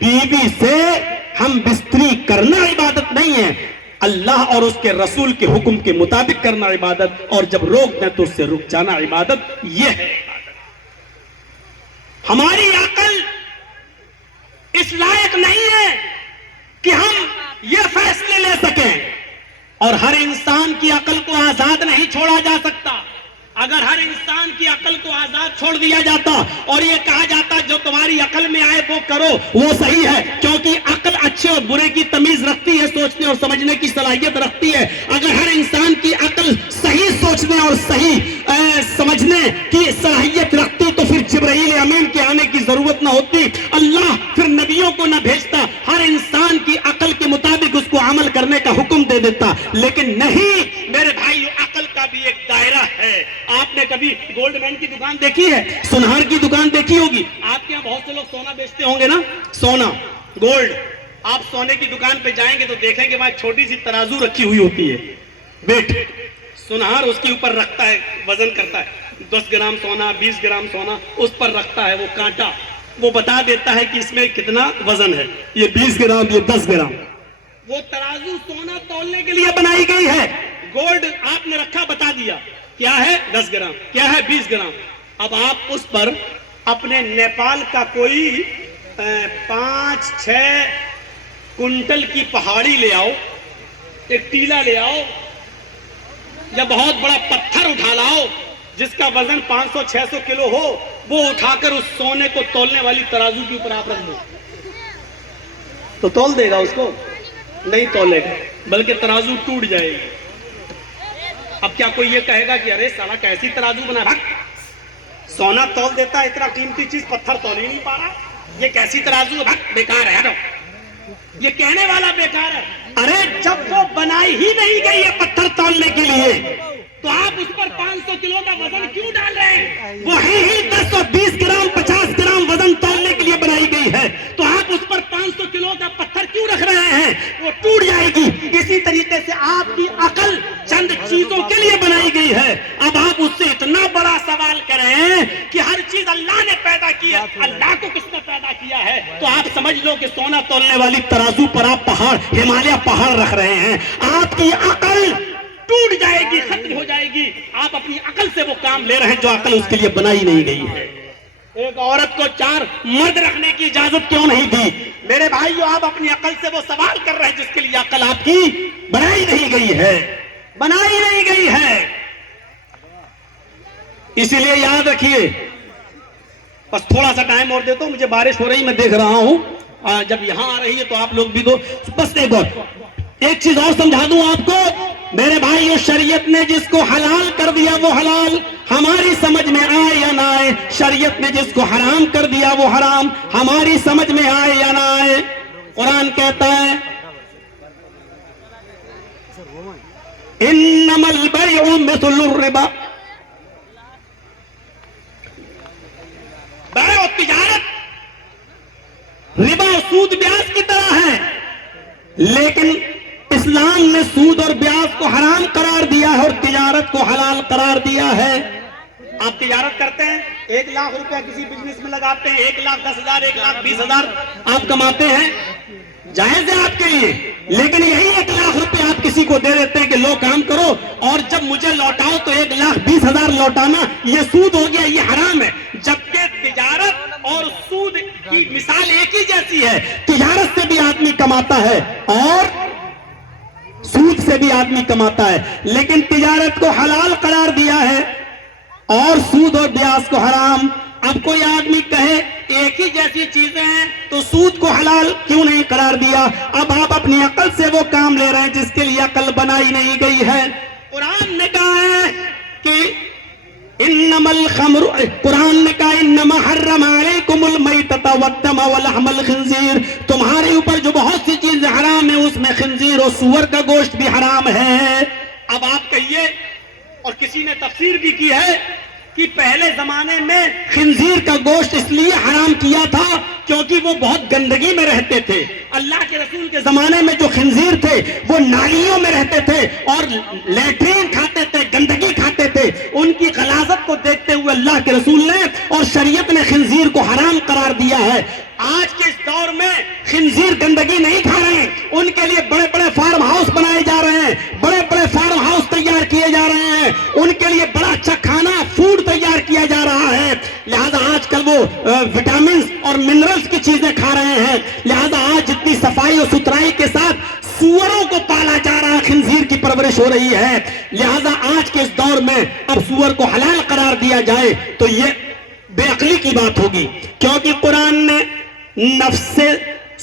بیوی سے ہم بستری کرنا عبادت نہیں ہے، اللہ اور اس کے رسول کے حکم کے مطابق کرنا عبادت، اور جب روک دیں تو اس سے رک جانا عبادت. یہ ہے عبادت. ہماری عقل اس لائق نہیں ہے کہ ہم یہ فیصلے لے سکیں، اور ہر انسان کی عقل کو آزاد نہیں چھوڑا جا سکتا. اگر ہر انسان کی عقل کو آزاد چھوڑ دیا جاتا اور یہ کہا جاتا جو تمہاری عقل میں آئے وہ کرو وہ صحیح ہے، کیونکہ عقل اچھے اور برے کی تمیز رکھتی ہے، سوچنے اور سمجھنے کی صلاحیت رکھتی ہے۔ اگر ہر انسان کی عقل صحیح سوچنے اور صحیح سمجھنے کی صلاحیت رکھتی تو پھر جبرائیل امین کے آنے کی ضرورت نہ ہوتی، اللہ پھر نبیوں کو نہ بھیجتا، ہر انسان کی عقل کے مطابق اس کو عمل کرنے کا حکم دے دیتا۔ لیکن نہیں میرے بھائی، عقل کا بھی ایک دائرہ ہے۔ آپ نے کبھی گولڈ مین کی دکان دیکھی ہے؟ سونار کی دکان دیکھی ہوگی؟ آپ کے یہاں بہت سے لوگ سونا بیچتے ہوں گے نا، سونا، گولڈ۔ آپ سونے کی دکان پہ جائیں گے تو دیکھیں گے وہاں ایک چھوٹی سی ترازو رکھی ہوئی ہوتی ہے، ویٹ، سونار اس کے اوپر رکھتا ہے، وزن کرتا ہے، 10 گرام سونا، 20 گرام سونا اس پر رکھتا ہے، وہ کانٹا وہ بتا دیتا ہے کہ اس میں کتنا وزن ہے، یہ 20 گرام، یہ 10 گرام۔ وہ ترازو سونا تولنے کے لیے بنائی گئی ہے، گولڈ آپ نے رکھا، بتا دیا کیا ہے 10 گرام، کیا ہے 20 گرام۔ اب آپ اس پر اپنے نیپال کا کوئی 5-6 کنٹل کی پہاڑی لے آؤ، ایک ٹیلا لے آؤ یا بہت بڑا پتھر اٹھا لاؤ جس کا وزن 500-600 کلو ہو، وہ اٹھا کر اس سونے کو تولنے والی ترازو کے اوپر آپ رکھ دو تو تول دے گا اس کو؟ نہیں تولے گا، بلکہ ترازو ٹوٹ جائے گی۔ اب کیا کوئی یہ کہے گا کہ ارے سالا کیسی ترازو بنا، سونا تول دیتا ہے اتنا قیمتی چیز، پتھر تول ہی نہیں پا رہا، یہ کیسی ترازو ہے، بیکار ہے، یہ کہنے والا بیکار ہے۔ ارے جب وہ بنائی ہی نہیں گئی ہے پتھر تولنے کے لیے تو آپ اس پر 500 کلو کا وزن کیوں ڈال رہے ہیں؟ وہی 10 اور 20 گرام 50 گرام وزن تولنے کے لیے بنائی گئی ہے تو آپ اس پر 500 کلو کا پتھر کیوں رکھ رہے ہیں؟ وہ ٹوٹ جائے گی۔ اسی طریقے سے آپ کی عقل چند چیزوں کے لیے بنائی گئی ہے۔ اب آپ اس سے اتنا بڑا سوال کریں کہ ہر چیز اللہ نے پیدا کی ہے، اللہ کو کس نے پیدا کیا ہے، تو آپ سمجھ لو کہ سونا تولنے والی ترازو پر آپ پہاڑ، ہمالیہ پہاڑ رکھ رہے ہیں۔ آپ کی عقل ٹوٹ جائے گی، ختم ہو جائے گی۔ آپ اپنی عقل سے وہ کام لے رہے ہیں جو عقل اس کے لیے بنائی نہیں گئی ہے۔ ایک عورت کو 4 مرد رکھنے کی اجازت کیوں نہیں دی؟ میرے بھائیو، آپ اپنی عقل سے وہ سوال کر رہے ہیں جس کے لیے عقل آپ کی بنائی نہیں گئی ہے، بنائی نہیں گئی ہے۔ اسی لیے یاد رکھیے، بس تھوڑا سا ٹائم اور دے دو، مجھے بارش ہو رہی میں دیکھ رہا ہوں، جب یہاں آ رہی ہے تو آپ لوگ بھی دو، بس ایک چیز اور سمجھا دوں آپ کو میرے بھائیو، شریعت نے جس کو حلال کر دیا وہ حلال، ہماری سمجھ میں آئے یا نہ آئے، شریعت نے جس کو حرام کر دیا وہ حرام، ہماری سمجھ میں آئے یا نہ آئے۔ قرآن کہتا ہے انما البیع مثل الربا، بیع و تجارت ربا و سود بیاج کی طرح ہے، لیکن اسلام نے سود اور بیاج کو حرام قرار دیا ہے اور تجارت کو حلال قرار دیا ہے۔ آپ تجارت کرتے ہیں، 1 لاکھ روپیہ کسی بزنس میں لگاتے ہیں، 1,10,000 1,20,000 آپ کماتے ہیں، جائز ہے آپ کے لیے، لیکن یہی 1 لاکھ روپے آپ کسی کو دے دیتے ہیں کہ لو کام کرو اور جب مجھے لوٹاؤ تو 1,20,000 لوٹانا، یہ سود ہو گیا، یہ حرام ہے۔ جبکہ تجارت اور سود کی مثال ایک ہی جیسی ہے، تجارت سے بھی آدمی کماتا ہے اور سود سے بھی آدمی کماتا ہے، لیکن تجارت کو حلال قرار دیا ہے اور سود اور بیاج کو حرام۔ اب کوئی آدمی کہے ایک ہی جیسی چیزیں ہیں تو سود کو حلال کیوں نہیں قرار دیا؟ اب آپ اپنی عقل سے وہ کام لے رہے ہیں جس کے لیے عقل بنائی نہیں گئی ہے۔ قرآن نے کہا ہے کہ انما الخمر، قرآن نے کہا انما حرم علیکم المیتۃ والدم ولحم الخنزیر، تمہارے اوپر جو بہت سی چیزیں حرام ہیں اس میں خنزیر اور سور کا گوشت بھی حرام ہے۔ اب آپ کہیے، اور کسی نے تفسیر بھی کی ہے کہ پہلے زمانے میں خنزیر کا گوشت اس لیے حرام کیا تھا کیونکہ وہ بہت گندگی میں رہتے تھے۔ اللہ کے رسول کے زمانے میں جو خنزیر تھے وہ نالیوں میں رہتے تھے اور لیٹرین کھاتے تھے، گندگی کھاتے تھے۔ ان کی غلاظت کو دیکھتے ہوئے اللہ کے رسول نے اور شریعت نے خنزیر کو حرام قرار دیا ہے۔ آج کے اس دور میں خنزیر گندگی نہیں کھا رہے ہیں، ان کے لیے بڑے بڑے فارم ہاؤس بنائے جا رہے ہیں، بڑے بڑے فارم ہاؤس تیار کیے جا رہے ہیں، ان کے لیے بڑا اچھا کھانا فوڈ تیار کیا جا رہا ہے۔ لہذا آج کل وہ وٹامنز اور منرلز کی چیزیں کھا رہے ہیں، لہذا آج جتنی صفائی اور ستھرائی کے ساتھ سوروں کو پالا جا رہا ہے، خنزیر کی پرورش ہو رہی ہے۔ لہذا آج کے اس دور میں اب سور سور کو حلال قرار دیا جائے تو یہ بے عقلی کی بات ہوگی، کیونکہ قرآن نے نفس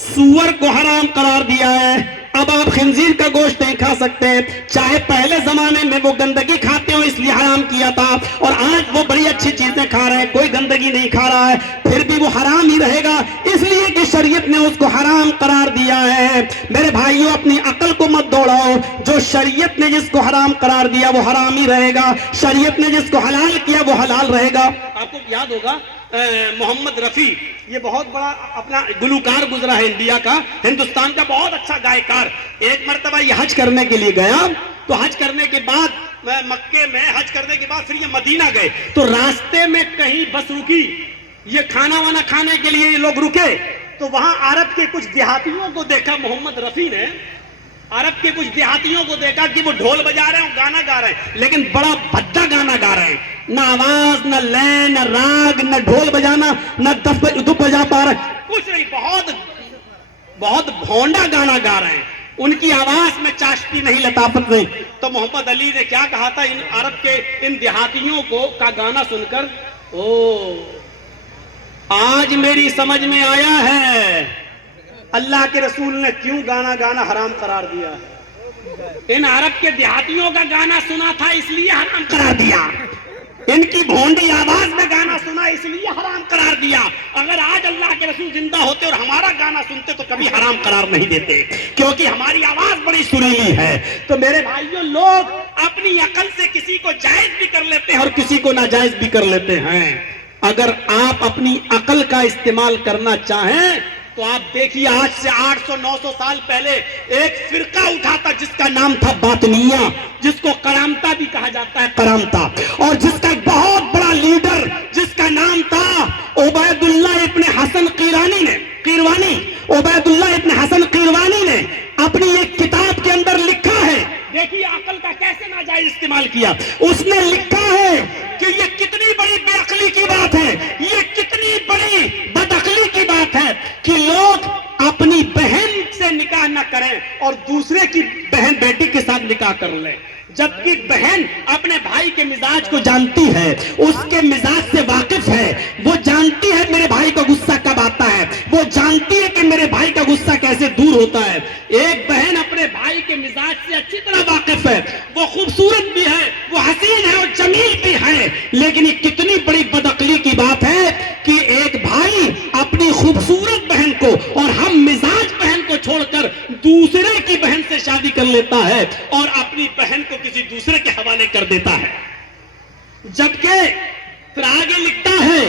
سور کو حرام قرار دیا ہے۔ اب آپ خنزیر کا گوشت نہیں کھا سکتے، چاہے پہلے زمانے میں وہ گندگی کھاتے ہو اس لیے حرام کیا تھا، اور آج وہ بڑی اچھی چیزیں کھا رہے ہیں، کوئی گندگی نہیں کھا رہا ہے، پھر بھی وہ حرام ہی رہے گا، اس لیے کہ شریعت نے اس کو حرام قرار دیا ہے۔ میرے بھائیوں، اپنی عقل کو مت دوڑاؤ، جو شریعت نے جس کو حرام قرار دیا وہ حرام ہی رہے گا، شریعت نے جس کو حلال کیا وہ حلال رہے گا۔ آپ کو یاد ہوگا محمد رفیع، یہ بہت بڑا اپنا گلوکار گزرا ہے انڈیا کا، ہندوستان کا بہت اچھا گائیکار۔ ایک مرتبہ یہ حج کرنے کے لیے گیا، تو حج کرنے کے بعد مکے میں حج کرنے کے بعد پھر یہ مدینہ گئے، تو راستے میں کہیں بس رکی، یہ کھانا وانا کھانے کے لیے یہ لوگ رکے، تو وہاں عرب کے کچھ دیہاتیوں کو دیکھا محمد رفیع نے، عرب کے کچھ دیہاتیوں کو دیکھا کہ وہ ڈھول بجا رہے ہیں اور گانا گا رہے ہیں، لیکن بڑا بھدا گانا گا رہے ہیں، نہ آواز، نہ لے، نہ راگ، نہ ڈھول بجانا، نہ دف بجا پا رہے، کچھ نہیں، بہت بھونڈا گانا گا رہے ہیں، ان کی آواز میں چاشتی نہیں، لطافت نہیں۔ تو محمد علی نے کیا کہا تھا ان عرب کے ان دیہاتیوں کو کا گانا سن کر، آج میری سمجھ میں آیا ہے اللہ کے رسول نے کیوں گانا حرام قرار دیا ہے۔ ان عرب کے دیہاتیوں کا گانا سنا تھا اس لیے حرام قرار دیا، ان کی بھونڈی آواز میں گانا سنا اس لیے حرام قرار دیا۔ اگر آج اللہ کے رسول زندہ ہوتے اور ہمارا گانا سنتے تو کبھی حرام قرار نہیں دیتے، کیونکہ ہماری آواز بڑی سریلی ہے۔ تو میرے بھائیوں، لوگ اپنی عقل سے کسی کو جائز بھی کر لیتے ہیں اور کسی کو ناجائز بھی کر لیتے ہیں۔ اگر آپ اپنی عقل کا استعمال کرنا چاہیں تو آپ دیکھیے، آج سے 800-900 سال پہلے ایک فرقہ اٹھا تھا جس کا نام تھا باطنیہ، جس کو کرامتا بھی کہا جاتا ہے، کرامتا، اور جس کا ایک بہت بڑا لیڈر جس کا نام تھا عبید اللہ ابن حسن قیروانی نے اپنی ایک کتاب کے اندر لکھا ہے، دیکھیے عقل کا کیسے ناجائز استعمال کیا۔ اس نے لکھا ہے کہ یہ کتنی بڑی بے عقلی کی بات ہے، یہ کتنی بڑی بدعقلی کی بات ہے کہ لوگ اپنی بہن سے نکاح نہ کریں اور دوسرے کی بہن بیٹی کے ساتھ نکاح کر لیں، جبکہ بہن اپنے بھائی کے مزاج کو جانتی ہے، اس کے مزاج سے واقف ہے، وہ جانتی ہے میرے بھائی کا غصہ کب آتا ہے، وہ جانتی ہے کہ میرے بھائی کا غصہ کیسے دور ہوتا ہے۔ ایک بہن اپنے بھائی کے مزاج سے اچھی طرح واقف ہے، وہ خوبصورت بھی ہے، وہ حسین ہے اور جمیل بھی ہے، لیکن یہ کتنی بڑی بدعقلی کی بات ہے کہ ایک بھائی اپنی خوبصورت بہن کو اور ہم مزاج بہن کو چھوڑ کر دوسرے کی بہن سے شادی کر لیتا ہے اور اپنی بہن کو کسی دوسرے کے حوالے کر دیتا ہے۔ جبکہ پھر آگے لکھتا ہے،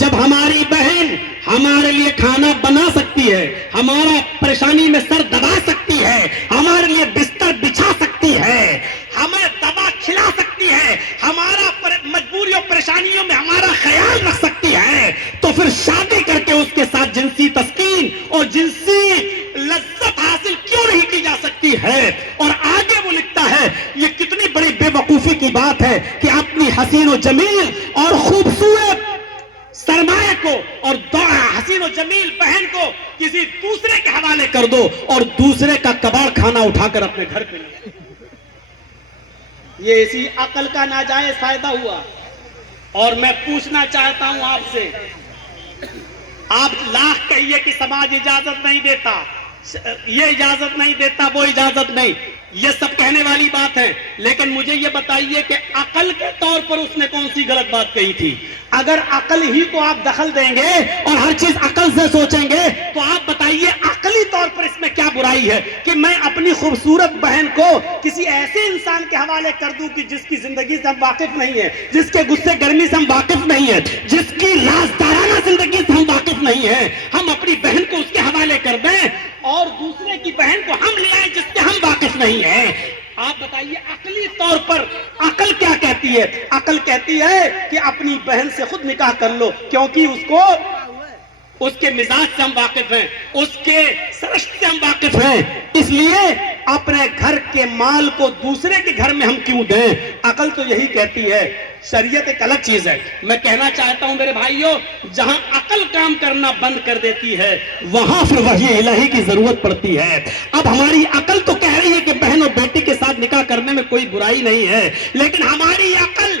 جب ہماری بہن ہمارے لیے کھانا بنا سکتی ہے، ہمارا پریشانی میں سر دبا سکتی ہے، ہمارے لیے بستر بچھا سکتی ہے، ہمیں دوا کھلا سکتی ہے، ہمارا مجبوری اور پریشانیوں میں ہمارا خیال رکھ سکتی ہے، تو پھر شادی کر کے اس کے ساتھ جنسی تسکین اور جنسی لذت حاصل کیوں نہیں کی جا سکتی ہے؟ اور آگے وہ لکھتا ہے، یہ کتنی بڑی بے وقوفی کی بات ہے کہ اپنی حسین و جمیل اور خوبصورت سرمایہ کو اور حسین و جمیل بہن کو کسی دوسرے کے حوالے کر دو اور دوسرے کا کباڑ کھانا اٹھا کر اپنے گھر پہ لے۔ یہ اسی عقل کا ناجائز فائدہ ہوا۔ اور میں پوچھنا چاہتا ہوں آپ سے، آپ لاکھ کہیے کہ سماج اجازت نہیں دیتا، یہ اجازت نہیں دیتا، وہ اجازت نہیں، یہ سب کہنے والی بات ہے، لیکن مجھے یہ بتائیے کہ عقل کے طور پر اس نے کون سی غلط بات کہی تھی؟ اگر عقل ہی کو آپ دخل دیں گے اور ہر چیز عقل سے سوچیں گے تو آپ بتائیے عقلی طور پر اس میں کیا برائی ہے کہ میں اپنی خوبصورت بہن کو کسی ایسے انسان کے حوالے کر دوں کہ جس کی زندگی سے ہم واقف نہیں ہے، جس کے غصے گرمی سے ہم واقف نہیں ہے، جس کی رازدارانہ زندگی سے ہم واقف نہیں ہے، ہم اپنی بہن کو اس کے حوالے کر دیں اور دوسرے کی بہن کو ہم لے آئیں جس سے ہم واقف نہیں ہیں۔ آپ بتائیے عقلی طور پر عقل کیا کہتی ہے؟ عقل کہتی ہے کہ اپنی بہن سے خود نکاح کر لو، کیونکہ اس کے مزاج سے ہم واقف ہیں، اس کے سرشت سے ہم واقف ہیں، اس لیے اپنے گھر کے مال کو دوسرے کے گھر میں ہم کیوں دیں؟ عقل تو یہی کہتی ہے۔ شریعت ایک الگ چیز ہے۔ میں کہنا چاہتا ہوں میرے بھائیوں، جہاں عقل کام کرنا بند کر دیتی ہے وہاں پھر وحی الہی کی ضرورت پڑتی ہے۔ اب ہماری عقل تو کہہ رہی ہے کہ بہن اور بیٹی کے ساتھ نکاح کرنے میں کوئی برائی نہیں ہے، لیکن ہماری عقل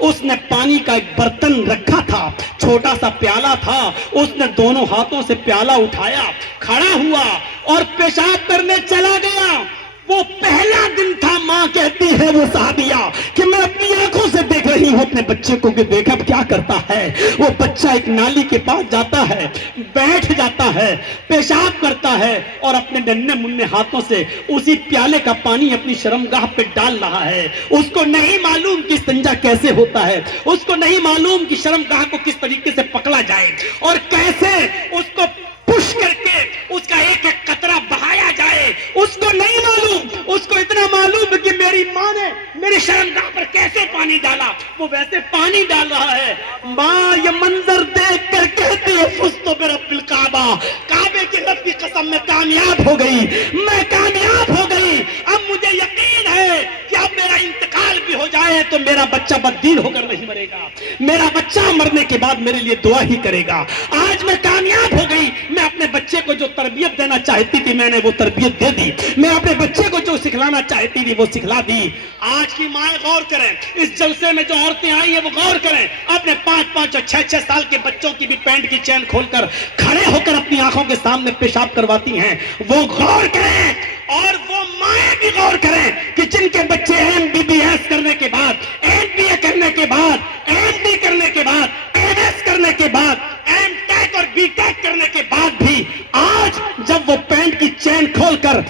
اس نے پانی کا ایک برتن رکھا تھا، چھوٹا سا پیالہ تھا، اس نے دونوں ہاتھوں سے پیالہ اٹھایا، کھڑا ہوا اور پیشاب کرنے چلا گیا۔ وہ پہلا دن تھا، ماں کہتی ہے وہ صحابیہ کہ میں اپنی آنکھوں سے دیکھ رہی ہوں اپنے بچے کو کہ دیکھ اب کیا کرتا ہے۔ وہ بچہ ایک نالی کے پاس جاتا ہے، بیٹھ جاتا ہے، پیشاب کرتا ہے اور اپنے ننھے منھے ہاتھوں سے اسی پیالے کا پانی اپنی شرمگاہ پہ ڈال رہا ہے۔ اس کو نہیں معلوم کہ استنجا کیسے ہوتا ہے، اس کو نہیں معلوم کہ شرمگاہ کو کس طریقے سے پکڑا جائے اور کیسے اس کو پش کر کے اس کا ایک ایک قطرہ بہایا جائے، اس کو نہیں معلوم۔ اس کو اتنا معلوم کہ میری ماں نے میری شرمگاہ پر کیسے پانی ڈالا، وہ ویسے پانی ڈال رہا ہے۔ ماں یہ منظر دیکھ کر کہتی ہے فزت برب الکعبہ، کعبے کے رب کی قسم میں کامیاب ہو گئی، میں کامیاب ہو گئی۔ اب مجھے یقین ہے کہ اب میرا انتقال بھی ہو جائے تو میرا بچہ بددین ہو کر نہیں مرے گا، میرا بچہ مرنے کے بعد میرے لیے دعا ہی کرے گا۔ آج میں کامیاب ہو گئی، میں اپنے بچے کو جو تربیت دینا چاہتی تھی میں نے وہ تربیت دے دی، میں اپنے بچے کو جو سکھلانا چاہتی تھی وہ سکھلا دی۔ آج کی مائیں غور کریں، اس جلسے میں جو عورتیں آئی ہیں وہ غور کریں، اپنے 5-5 اور 6-6 سال کے بچوں کی بھی پینٹ کی چین کھول کر کھڑے ہو کر اپنی آنکھوں کے سامنے پیشاب کرواتی ہیں، وہ غور کریں۔ اور وہ مائیں بھی غور کریں کہ جن کے بچے MBBS کرنے کے بعد، MBA کرنے کے بعد، MD کرنے کے بعد، MS کرنے کے بعد، M.Tech اور B.Tech کرنے کے بعد بھی آج جب وہ پینٹ کی چین کھول کر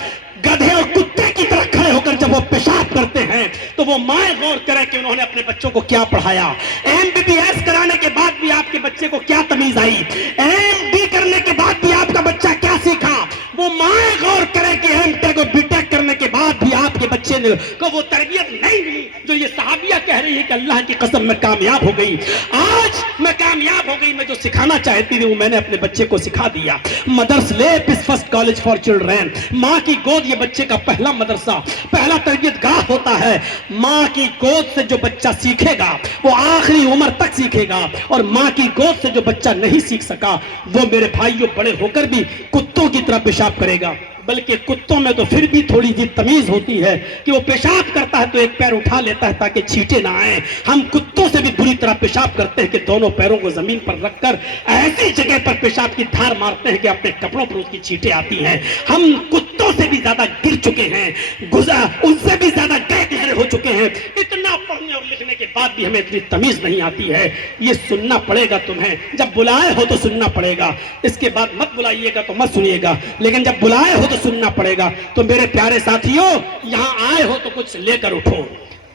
گدھے اور کتے کی طرح کھڑے ہو کر جب وہ پیشاب کرتے ہیں تو وہ مائیں غور کریں کہ انہوں نے اپنے بچوں کو کیا پڑھایا۔ MBBS کرانے کے بعد بھی آپ کے بچے کو کیا تمیز آئی، MD کرنے کے بعد بھی آپ کا بچہ کیا سیکھا۔ وہ مائیں غور کریں کہ M.Tech اور B.Tech کرنے کے بعد بھی آپ کے بچے کو وہ تربیت نہیں ملی جو یہ صحابیہ کہہ رہی ہے کہ اللہ کی قسم میں کامیاب ہو گئی، آج میں کامیاب ہو گئی۔ میں جو سکھانا چاہتی تھی وہ میں نے اپنے بچے کو سکھا دیا۔ Mother's laps first college for children, ماں کی گود یہ بچے کا پہلا مدرسہ، پہلا تربیت گاہ ہوتا ہے۔ ماں کی گود سے جو بچہ سیکھے گا وہ آخری عمر تک سیکھے گا، اور ماں کی گود سے جو بچہ نہیں سیکھ سکا وہ میرے بھائیوں بڑے ہو کر بھی کتوں کی طرح پیشاب کرے گا۔ بلکہ کتوں میں تو پھر بھی تھوڑی سی تمیز ہوتی ہے کہ وہ پیشاب کرتا ہے تو ایک پیر اٹھا لیتا ہے تاکہ چھینٹے نہ آئیں۔ ہم کتوں سے بھی بری طرح پیشاب کرتے ہیں کہ دونوں پیروں کو زمین پر رکھ کر ایسی جگہ پر پیشاب کی دھار مارتے ہیں کہ اپنے کپڑوں پر اس کی چھینٹیں آتی ہیں۔ ہم کتوں سے بھی زیادہ گر چکے ہیں، ان سے بھی زیادہ گئے ہو چکے ہیں۔ اتنا پڑھنے اور لکھنے کے بعد بھی ہمیں اتنی تمیز نہیں آتی ہے۔ یہ سننا پڑے گا تمہیں، جب بلائے ہو تو سننا پڑے گا، اس کے بعد مت بلائیے گا تو مت سنیے گا، لیکن جب بلائے ہو تو سننا پڑے گا۔ تو میرے پیارے ساتھیوں، یہاں آئے ہو تو کچھ لے کر اٹھو،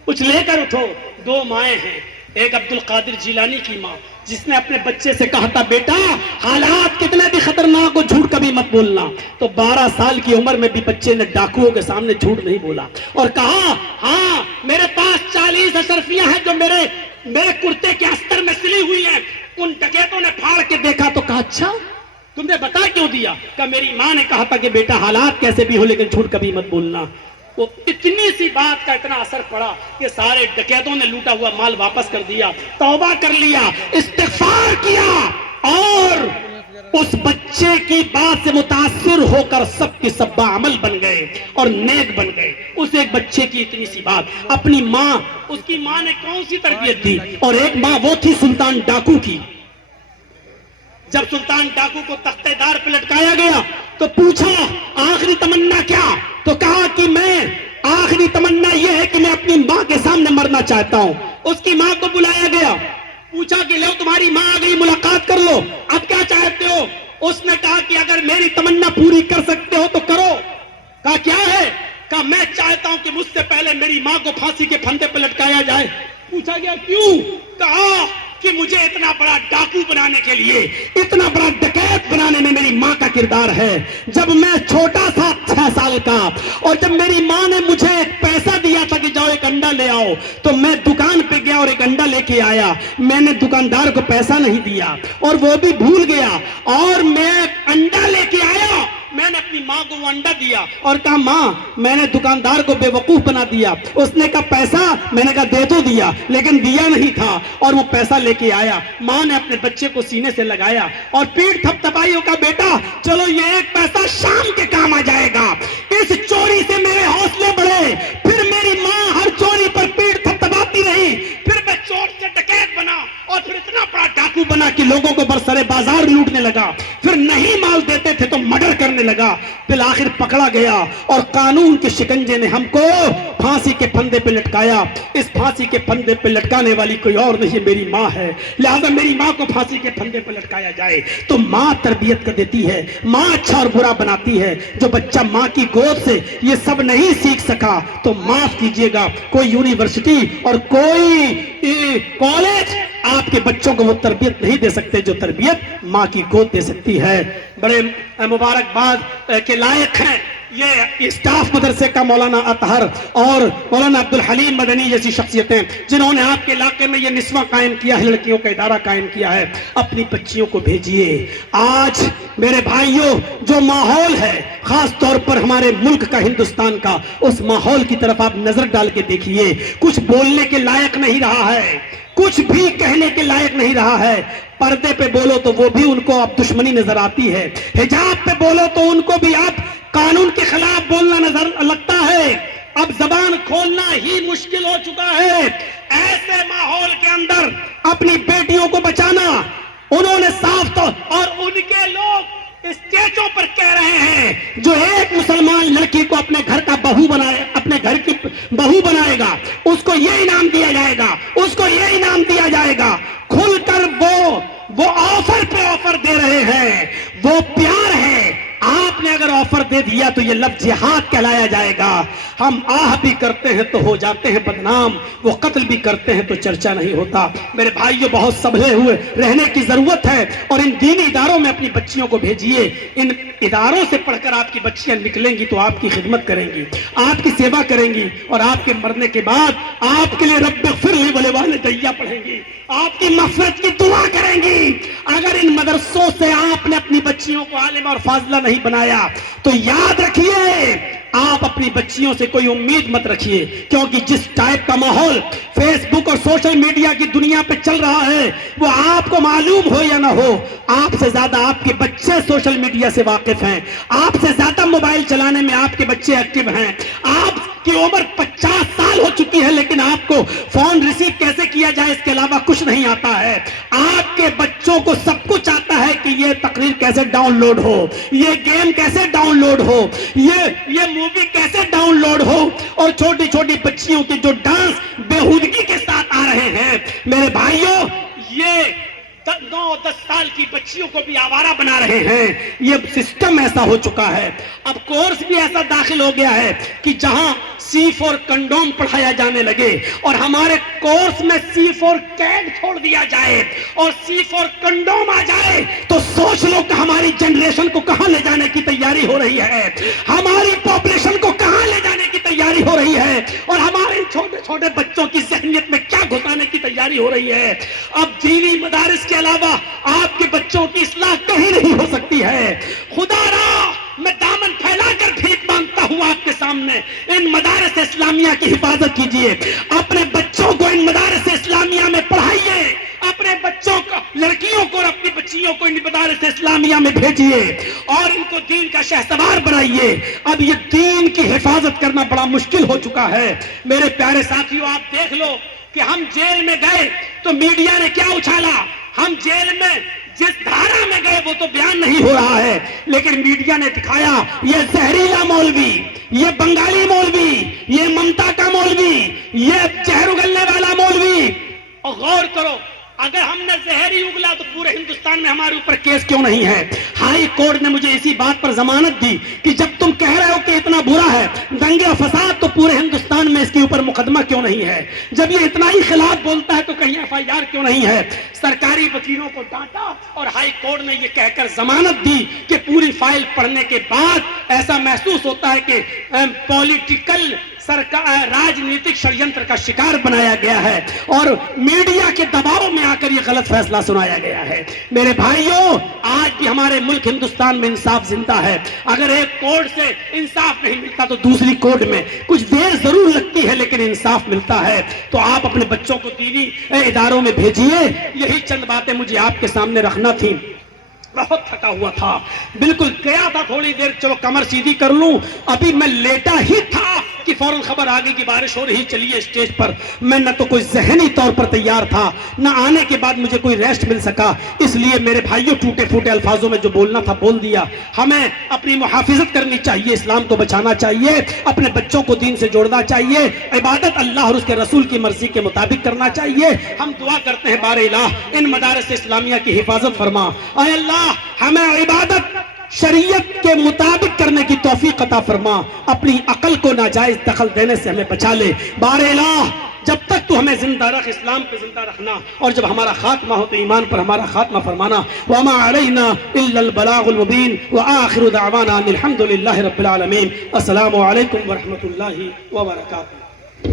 کچھ لے کر اٹھو۔ دو مائیں ہیں، ایک عبد القادر جیلانی کی ماں جس نے اپنے بچے سے کہا تھا بیٹا حالات کتنے بھی خطرناک ہو جھوٹ کبھی مت بولنا، تو 12 سال کی عمر میں بھی بچے نے ڈاکوؤں کے سامنے جھوٹ نہیں بولا اور کہا ہاں میرے پاس 40 اشرفیاں ہیں جو میرے کرتے کے استر میں سلی ہوئی ہیں۔ ان ڈکیتوں نے پھاڑ کے دیکھا تو کہا اچھا تم نے بتا کیوں دیا؟ کہ میری ماں نے کہا تھا کہ بیٹا حالات کیسے بھی ہو لیکن جھوٹ کبھی مت بولنا۔ وہ اتنی سی بات کا اتنا اثر پڑا کہ سارے ڈکیتوں نے لوٹا ہوا مال واپس کر دیا، توبہ کر لیا، استغفار کیا، اور اس بچے کی بات سے متاثر ہو کر سب کے سب عمل بن گئے اور نیک بن گئے۔ اس ایک بچے کی اتنی سی بات، اپنی ماں، اس کی ماں نے کون سی تربیت دی؟ اور ایک ماں وہ تھی سلطان ڈاکو کی۔ جب سلطان ڈاکو کو تختے دار پہ لٹکایا گیا تو پوچھا آخری تمنا کیا؟ تو کہا کہ میں آخری تمنا یہ ہے کہ میں اپنی ماں کے سامنے مرنا چاہتا ہوں۔ اس کی ماں کو بلایا گیا، پوچھا کہ لو تمہاری ماں آ گئی، ملاقات کر لو، اب کیا چاہتے ہو؟ اس نے کہا کہ اگر میری تمنا پوری کر سکتے ہو تو کرو۔ کہا کیا ہے؟ کہا میں چاہتا ہوں کہ مجھ سے پہلے میری ماں کو پھانسی کے پھندے پہ لٹکایا جائے۔ پوچھا گیا کیوں؟ کہا کہ مجھے اتنا بڑا ڈاکو بنانے کے لیے، اتنا بڑا ڈکیت بنانے میں میری ماں کا کردار ہے۔ جب میں چھوٹا تھا 6 سال کا اور جب میری ماں نے مجھے ایک پیسہ دیا تھا کہ جاؤ ایک انڈا لے آؤ، تو میں دکان پہ گیا اور ایک انڈا لے کے آیا۔ میں نے دکاندار کو پیسہ نہیں دیا اور وہ بھی بھول گیا، اور میں انڈا لے کے آیا، میں نے اپنی ماں کو وہ انڈا دیا اور کہا ماں میں نے دکاندار کو بے وقوف بنا دیا۔ اس نے کہا پیسہ؟ میں نے کہا دے تو دیا لیکن دیا نہیں تھا، اور وہ پیسہ لے کے آیا۔ ماں نے اپنے بچے کو سینے سے لگایا اور پیٹ تھپ تھپائی اور کہا بیٹا چلو یہ ایک پیسہ شام کے کام آ جائے گا۔ اس چوری سے میرے حوصلے بڑھے، پھر میری ماں ہر چوری پر پیٹ تھپ تھپاتی رہی بازار لوٹنے لگا، پھر نہیں مال دیتے تھے تو مرڈر کرنے لگا، بالآخر پکڑا گیا اور قانون کے شکنجے نے ہم کو پھانسی کے پھندے پہ لٹکایا۔ اس پھانسی کے پھندے پہ لٹکانے والی کوئی اور نہیں، میری ماں ہے، لہذا میری ماں کو پھانسی کے پھندے پہ لٹکایا جائے۔ تو ماں تربیت کر دیتی ہے، ماں اچھا اور برا بناتی ہے۔ جو بچہ ماں کی گود سے یہ سب نہیں سیکھ سکا تو معاف کیجئے گا، کوئی یونیورسٹی اور کوئی کالج آپ کے بچوں کو وہ تربیت نہیں دے سکتے جو تربیت ماں کی گود دے سکتی ہے۔ بڑے مبارکباد کے لائق ہیں یہ اسٹاف مدرسے کا مولانا اطہر اور مولانا عبدالحلیم مدنی جیسی شخصیتیں، جنہوں نے آپ کے علاقے میں یہ نسواں قائم کیا ہے، لڑکیوں کا ادارہ قائم کیا ہے۔ اپنی بچیوں کو بھیجیے۔ آج میرے بھائیوں، جو ماحول ہے خاص طور پر ہمارے ملک کا، ہندوستان کا، اس ماحول کی طرف آپ نظر ڈال کے دیکھیے، کچھ بولنے کے لائق نہیں رہا ہے، کچھ بھی کہنے کے لائق نہیں رہا ہے۔ پردے پہ بولو تو وہ بھی ان کو اب دشمنی نظر آتی ہے، حجاب پہ بولو تو ان کو بھی اب قانون کے خلاف بولنا نظر لگتا ہے، اب زبان کھولنا ہی مشکل ہو چکا ہے۔ ایسے ماحول کے اندر اپنی بیٹیوں کو بچانا، انہوں نے صاف طور اور ان کے لوگ اسٹیجوں پر کہہ رہے ہیں، جو ایک مسلمان لڑکی کو اپنے گھر کا بہو بنائے، اپنے گھر کی بہو بنائے گا، اس کو یہ انعام دیا جائے گا، اس کو یہ انعام دیا جائے گا۔ کھل کر وہ آفر پہ آفر دے رہے ہیں، وہ پیار ہے۔ آپ نے اگر آفر دے دیا تو یہ لفظ جہاد کہلایا جائے گا۔ ہم آہ بھی کرتے ہیں تو ہو جاتے ہیں بدنام، وہ قتل بھی کرتے ہیں تو چرچا نہیں ہوتا۔ میرے بھائیوں، بہت سنبھلے ہوئے رہنے کی ضرورت ہے، اور ان دینی اداروں میں اپنی بچیوں کو بھیجیے۔ ان اداروں سے پڑھ کر آپ کی بچیاں نکلیں گی تو آپ کی خدمت کریں گی، آپ کی سیوا کریں گی، اور آپ کے مرنے کے بعد آپ کے لیے رب اغفر لی ولوالدی پڑھیں گی، آپ کی مغفرت کی دعا کریں گی۔ اگر ان مدرسوں سے آپ نے اپنی بچیوں کو عالم اور فاضلہ نہیں بنایا تو یاد رکھیے، آپ اپنی بچیوں سے کوئی امید مت رکھیے، کیونکہ جس ٹائپ کا ماحول فیس بک اور سوشل میڈیا کی دنیا پہ چل رہا ہے، وہ آپ کو معلوم ہو یا نہ ہو، آپ سے زیادہ آپ کے بچے سوشل میڈیا سے واقف ہیں، آپ سے زیادہ موبائل چلانے میں آپ کے بچے ایکٹیو ہیں۔ آپ کی عمر 50 سال ہو چکی ہے، لیکن آپ کو فون ریسیو کیسے کیا جائے اس کے علاوہ کچھ نہیں آتا ہے۔ آپ کے بچوں کو سب کچھ آتا ہے کہ یہ تقریر کیسے ڈاؤن لوڈ ہو، یہ گیم کیسے ڈاؤن لوڈ ہو، یہ مووی کیسے ڈاؤن لوڈ ہو، اور چھوٹی چھوٹی بچیوں کے جو ڈانس بےہودگی کے ساتھ آ رہے ہیں، میرے بھائیوں، یہ 9-10 سال کی بچیوں کو بھی آوارہ بنا رہے ہیں۔ یہ سسٹم ایسا ہو چکا ہے، اب کورس بھی ایسا داخل ہو گیا ہے کہ جہاں C4 کنڈوم پڑھایا جانے لگے، اور ہمارے کورس میں C4 کیگ چھوڑ دیا جائے اور C4 کنڈوم آ جائے تو سوچ لو کہ ہماری جنریشن کو کہاں لے جانے کی تیاری ہو رہی ہے، ہماری پاپولیشن کو کہاں لے جانے کی تیاری ہو رہی ہے، اور ہمارے چھوٹے چھوٹے بچوں کی ذہنیت میں کیا گھسانے کی تیاری ہو رہی ہے۔ اب دینی مدارس کے علاوہ آپ کے بچوں کی اصلاح کہیں نہیں ہو سکتی ہے۔ خدا را، میں دامن پھیلا کر بھیک مانگتا ہوں آپ کے سامنے، ان مدارس اسلامیہ کی حفاظت کیجیے، اپنے بچوں کو ان مدارس اسلامیہ میں پڑھائیے، اپنے بچوں کو، لڑکیوں کو اور اپنی بچیوں کو ان مدارس اسلامیہ میں بھیجیے، اور ان کو دین کا شہسوار بنائیے۔ اب یہ دین کی حفاظت کرنا بڑا مشکل ہو چکا ہے۔ میرے پیارے ساتھیوں، آپ دیکھ لو کہ ہم جیل میں گئے تو میڈیا نے کیا اچھالا، ہم جیل میں جس دھارا میں گئے وہ تو بیان نہیں ہو رہا ہے، لیکن میڈیا نے دکھایا یہ زہریلا مولوی، یہ بنگالی مولوی، یہ ممتا کا مولوی، یہ زہر اگلنے والا مولوی۔ اور غور کرو، اگر ہم نے زہر ہی اگلا تو پورے ہندوستان میں ہمارے اوپر کیس کیوں نہیں ہے؟ ہائی کورٹ نے مجھے اسی بات پر ضمانت دی کہ جب تم کہہ رہے ہو کہ اتنا برا ہے دنگے و فساد، تو پورے ہندوستان میں اس کے اوپر مقدمہ کیوں نہیں ہے؟ جب یہ اتنا ہی خلاف بولتا ہے تو کہیں FIR کیوں نہیں ہے؟ سرکاری وکیلوں کو ڈانٹا اور ہائی کورٹ نے یہ کہہ کر ضمانت دی کہ پوری فائل پڑھنے کے بعد ایسا محسوس ہوتا ہے کہ پولیٹیکل راجنیتک شڑینتر کا شکار بنایا گیا ہے، اور میڈیا کے دباؤ میں آ کر یہ غلط فیصلہ سنایا گیا ہے۔ میرے بھائیوں، آج بھی ہمارے ملک ہندوستان میں انصاف زندہ ہے۔ اگر ایک کورٹ سے انصاف نہیں ملتا تو دوسری کورٹ میں کچھ دیر ضرور لگتی ہے، لیکن انصاف ملتا ہے۔ تو آپ اپنے بچوں کو دینی اداروں میں بھیجیے۔ یہی چند باتیں مجھے آپ کے سامنے رکھنا تھی۔ بہت تھکا ہوا تھا، بالکل گیا تھا تھوڑی دیر، چلو کمر سیدھی کر لوں، ابھی میں لیٹا ہی تھا کہ فوراً خبر آ گئی کہ بارش ہو رہی چلیے اسٹیج پر. میں نہ تو کوئی ذہنی طور پر تیار تھا، نہ آنے کے بعد مجھے کوئی ریسٹ مل سکا. اس لیے میرے بھائیوں ٹوٹے پھوٹے الفاظوں میں جو بولنا تھا بول دیا. ہمیں اپنی محافظت کرنی چاہیے، اسلام کو بچانا چاہیے، اپنے بچوں کو دین سے جوڑنا چاہیے، عبادت اللہ اور اس کے رسول کی مرضی کے مطابق کرنا چاہیے. ہم دعا کرتے ہیں بار الہ ان مدارس اسلامیہ کی حفاظت فرما. اے اللہ ہمیں عبادت شریعت کے مطابق کرنے کی توفیق عطا فرما. اپنی عقل کو ناجائز دخل دینے سے ہمیں بچا لے. بار الہ جب تک تو ہمیں زندہ رکھ، اسلام پہ زندہ رکھنا، اور جب ہمارا خاتمہ ہو تو ایمان پر ہمارا خاتمہ فرمانا. وما علینا الا البلاغ المبین وآخر دعوانا ان الحمد للہ رب العالمین. السلام علیکم ورحمۃ اللہ وبرکاتہ.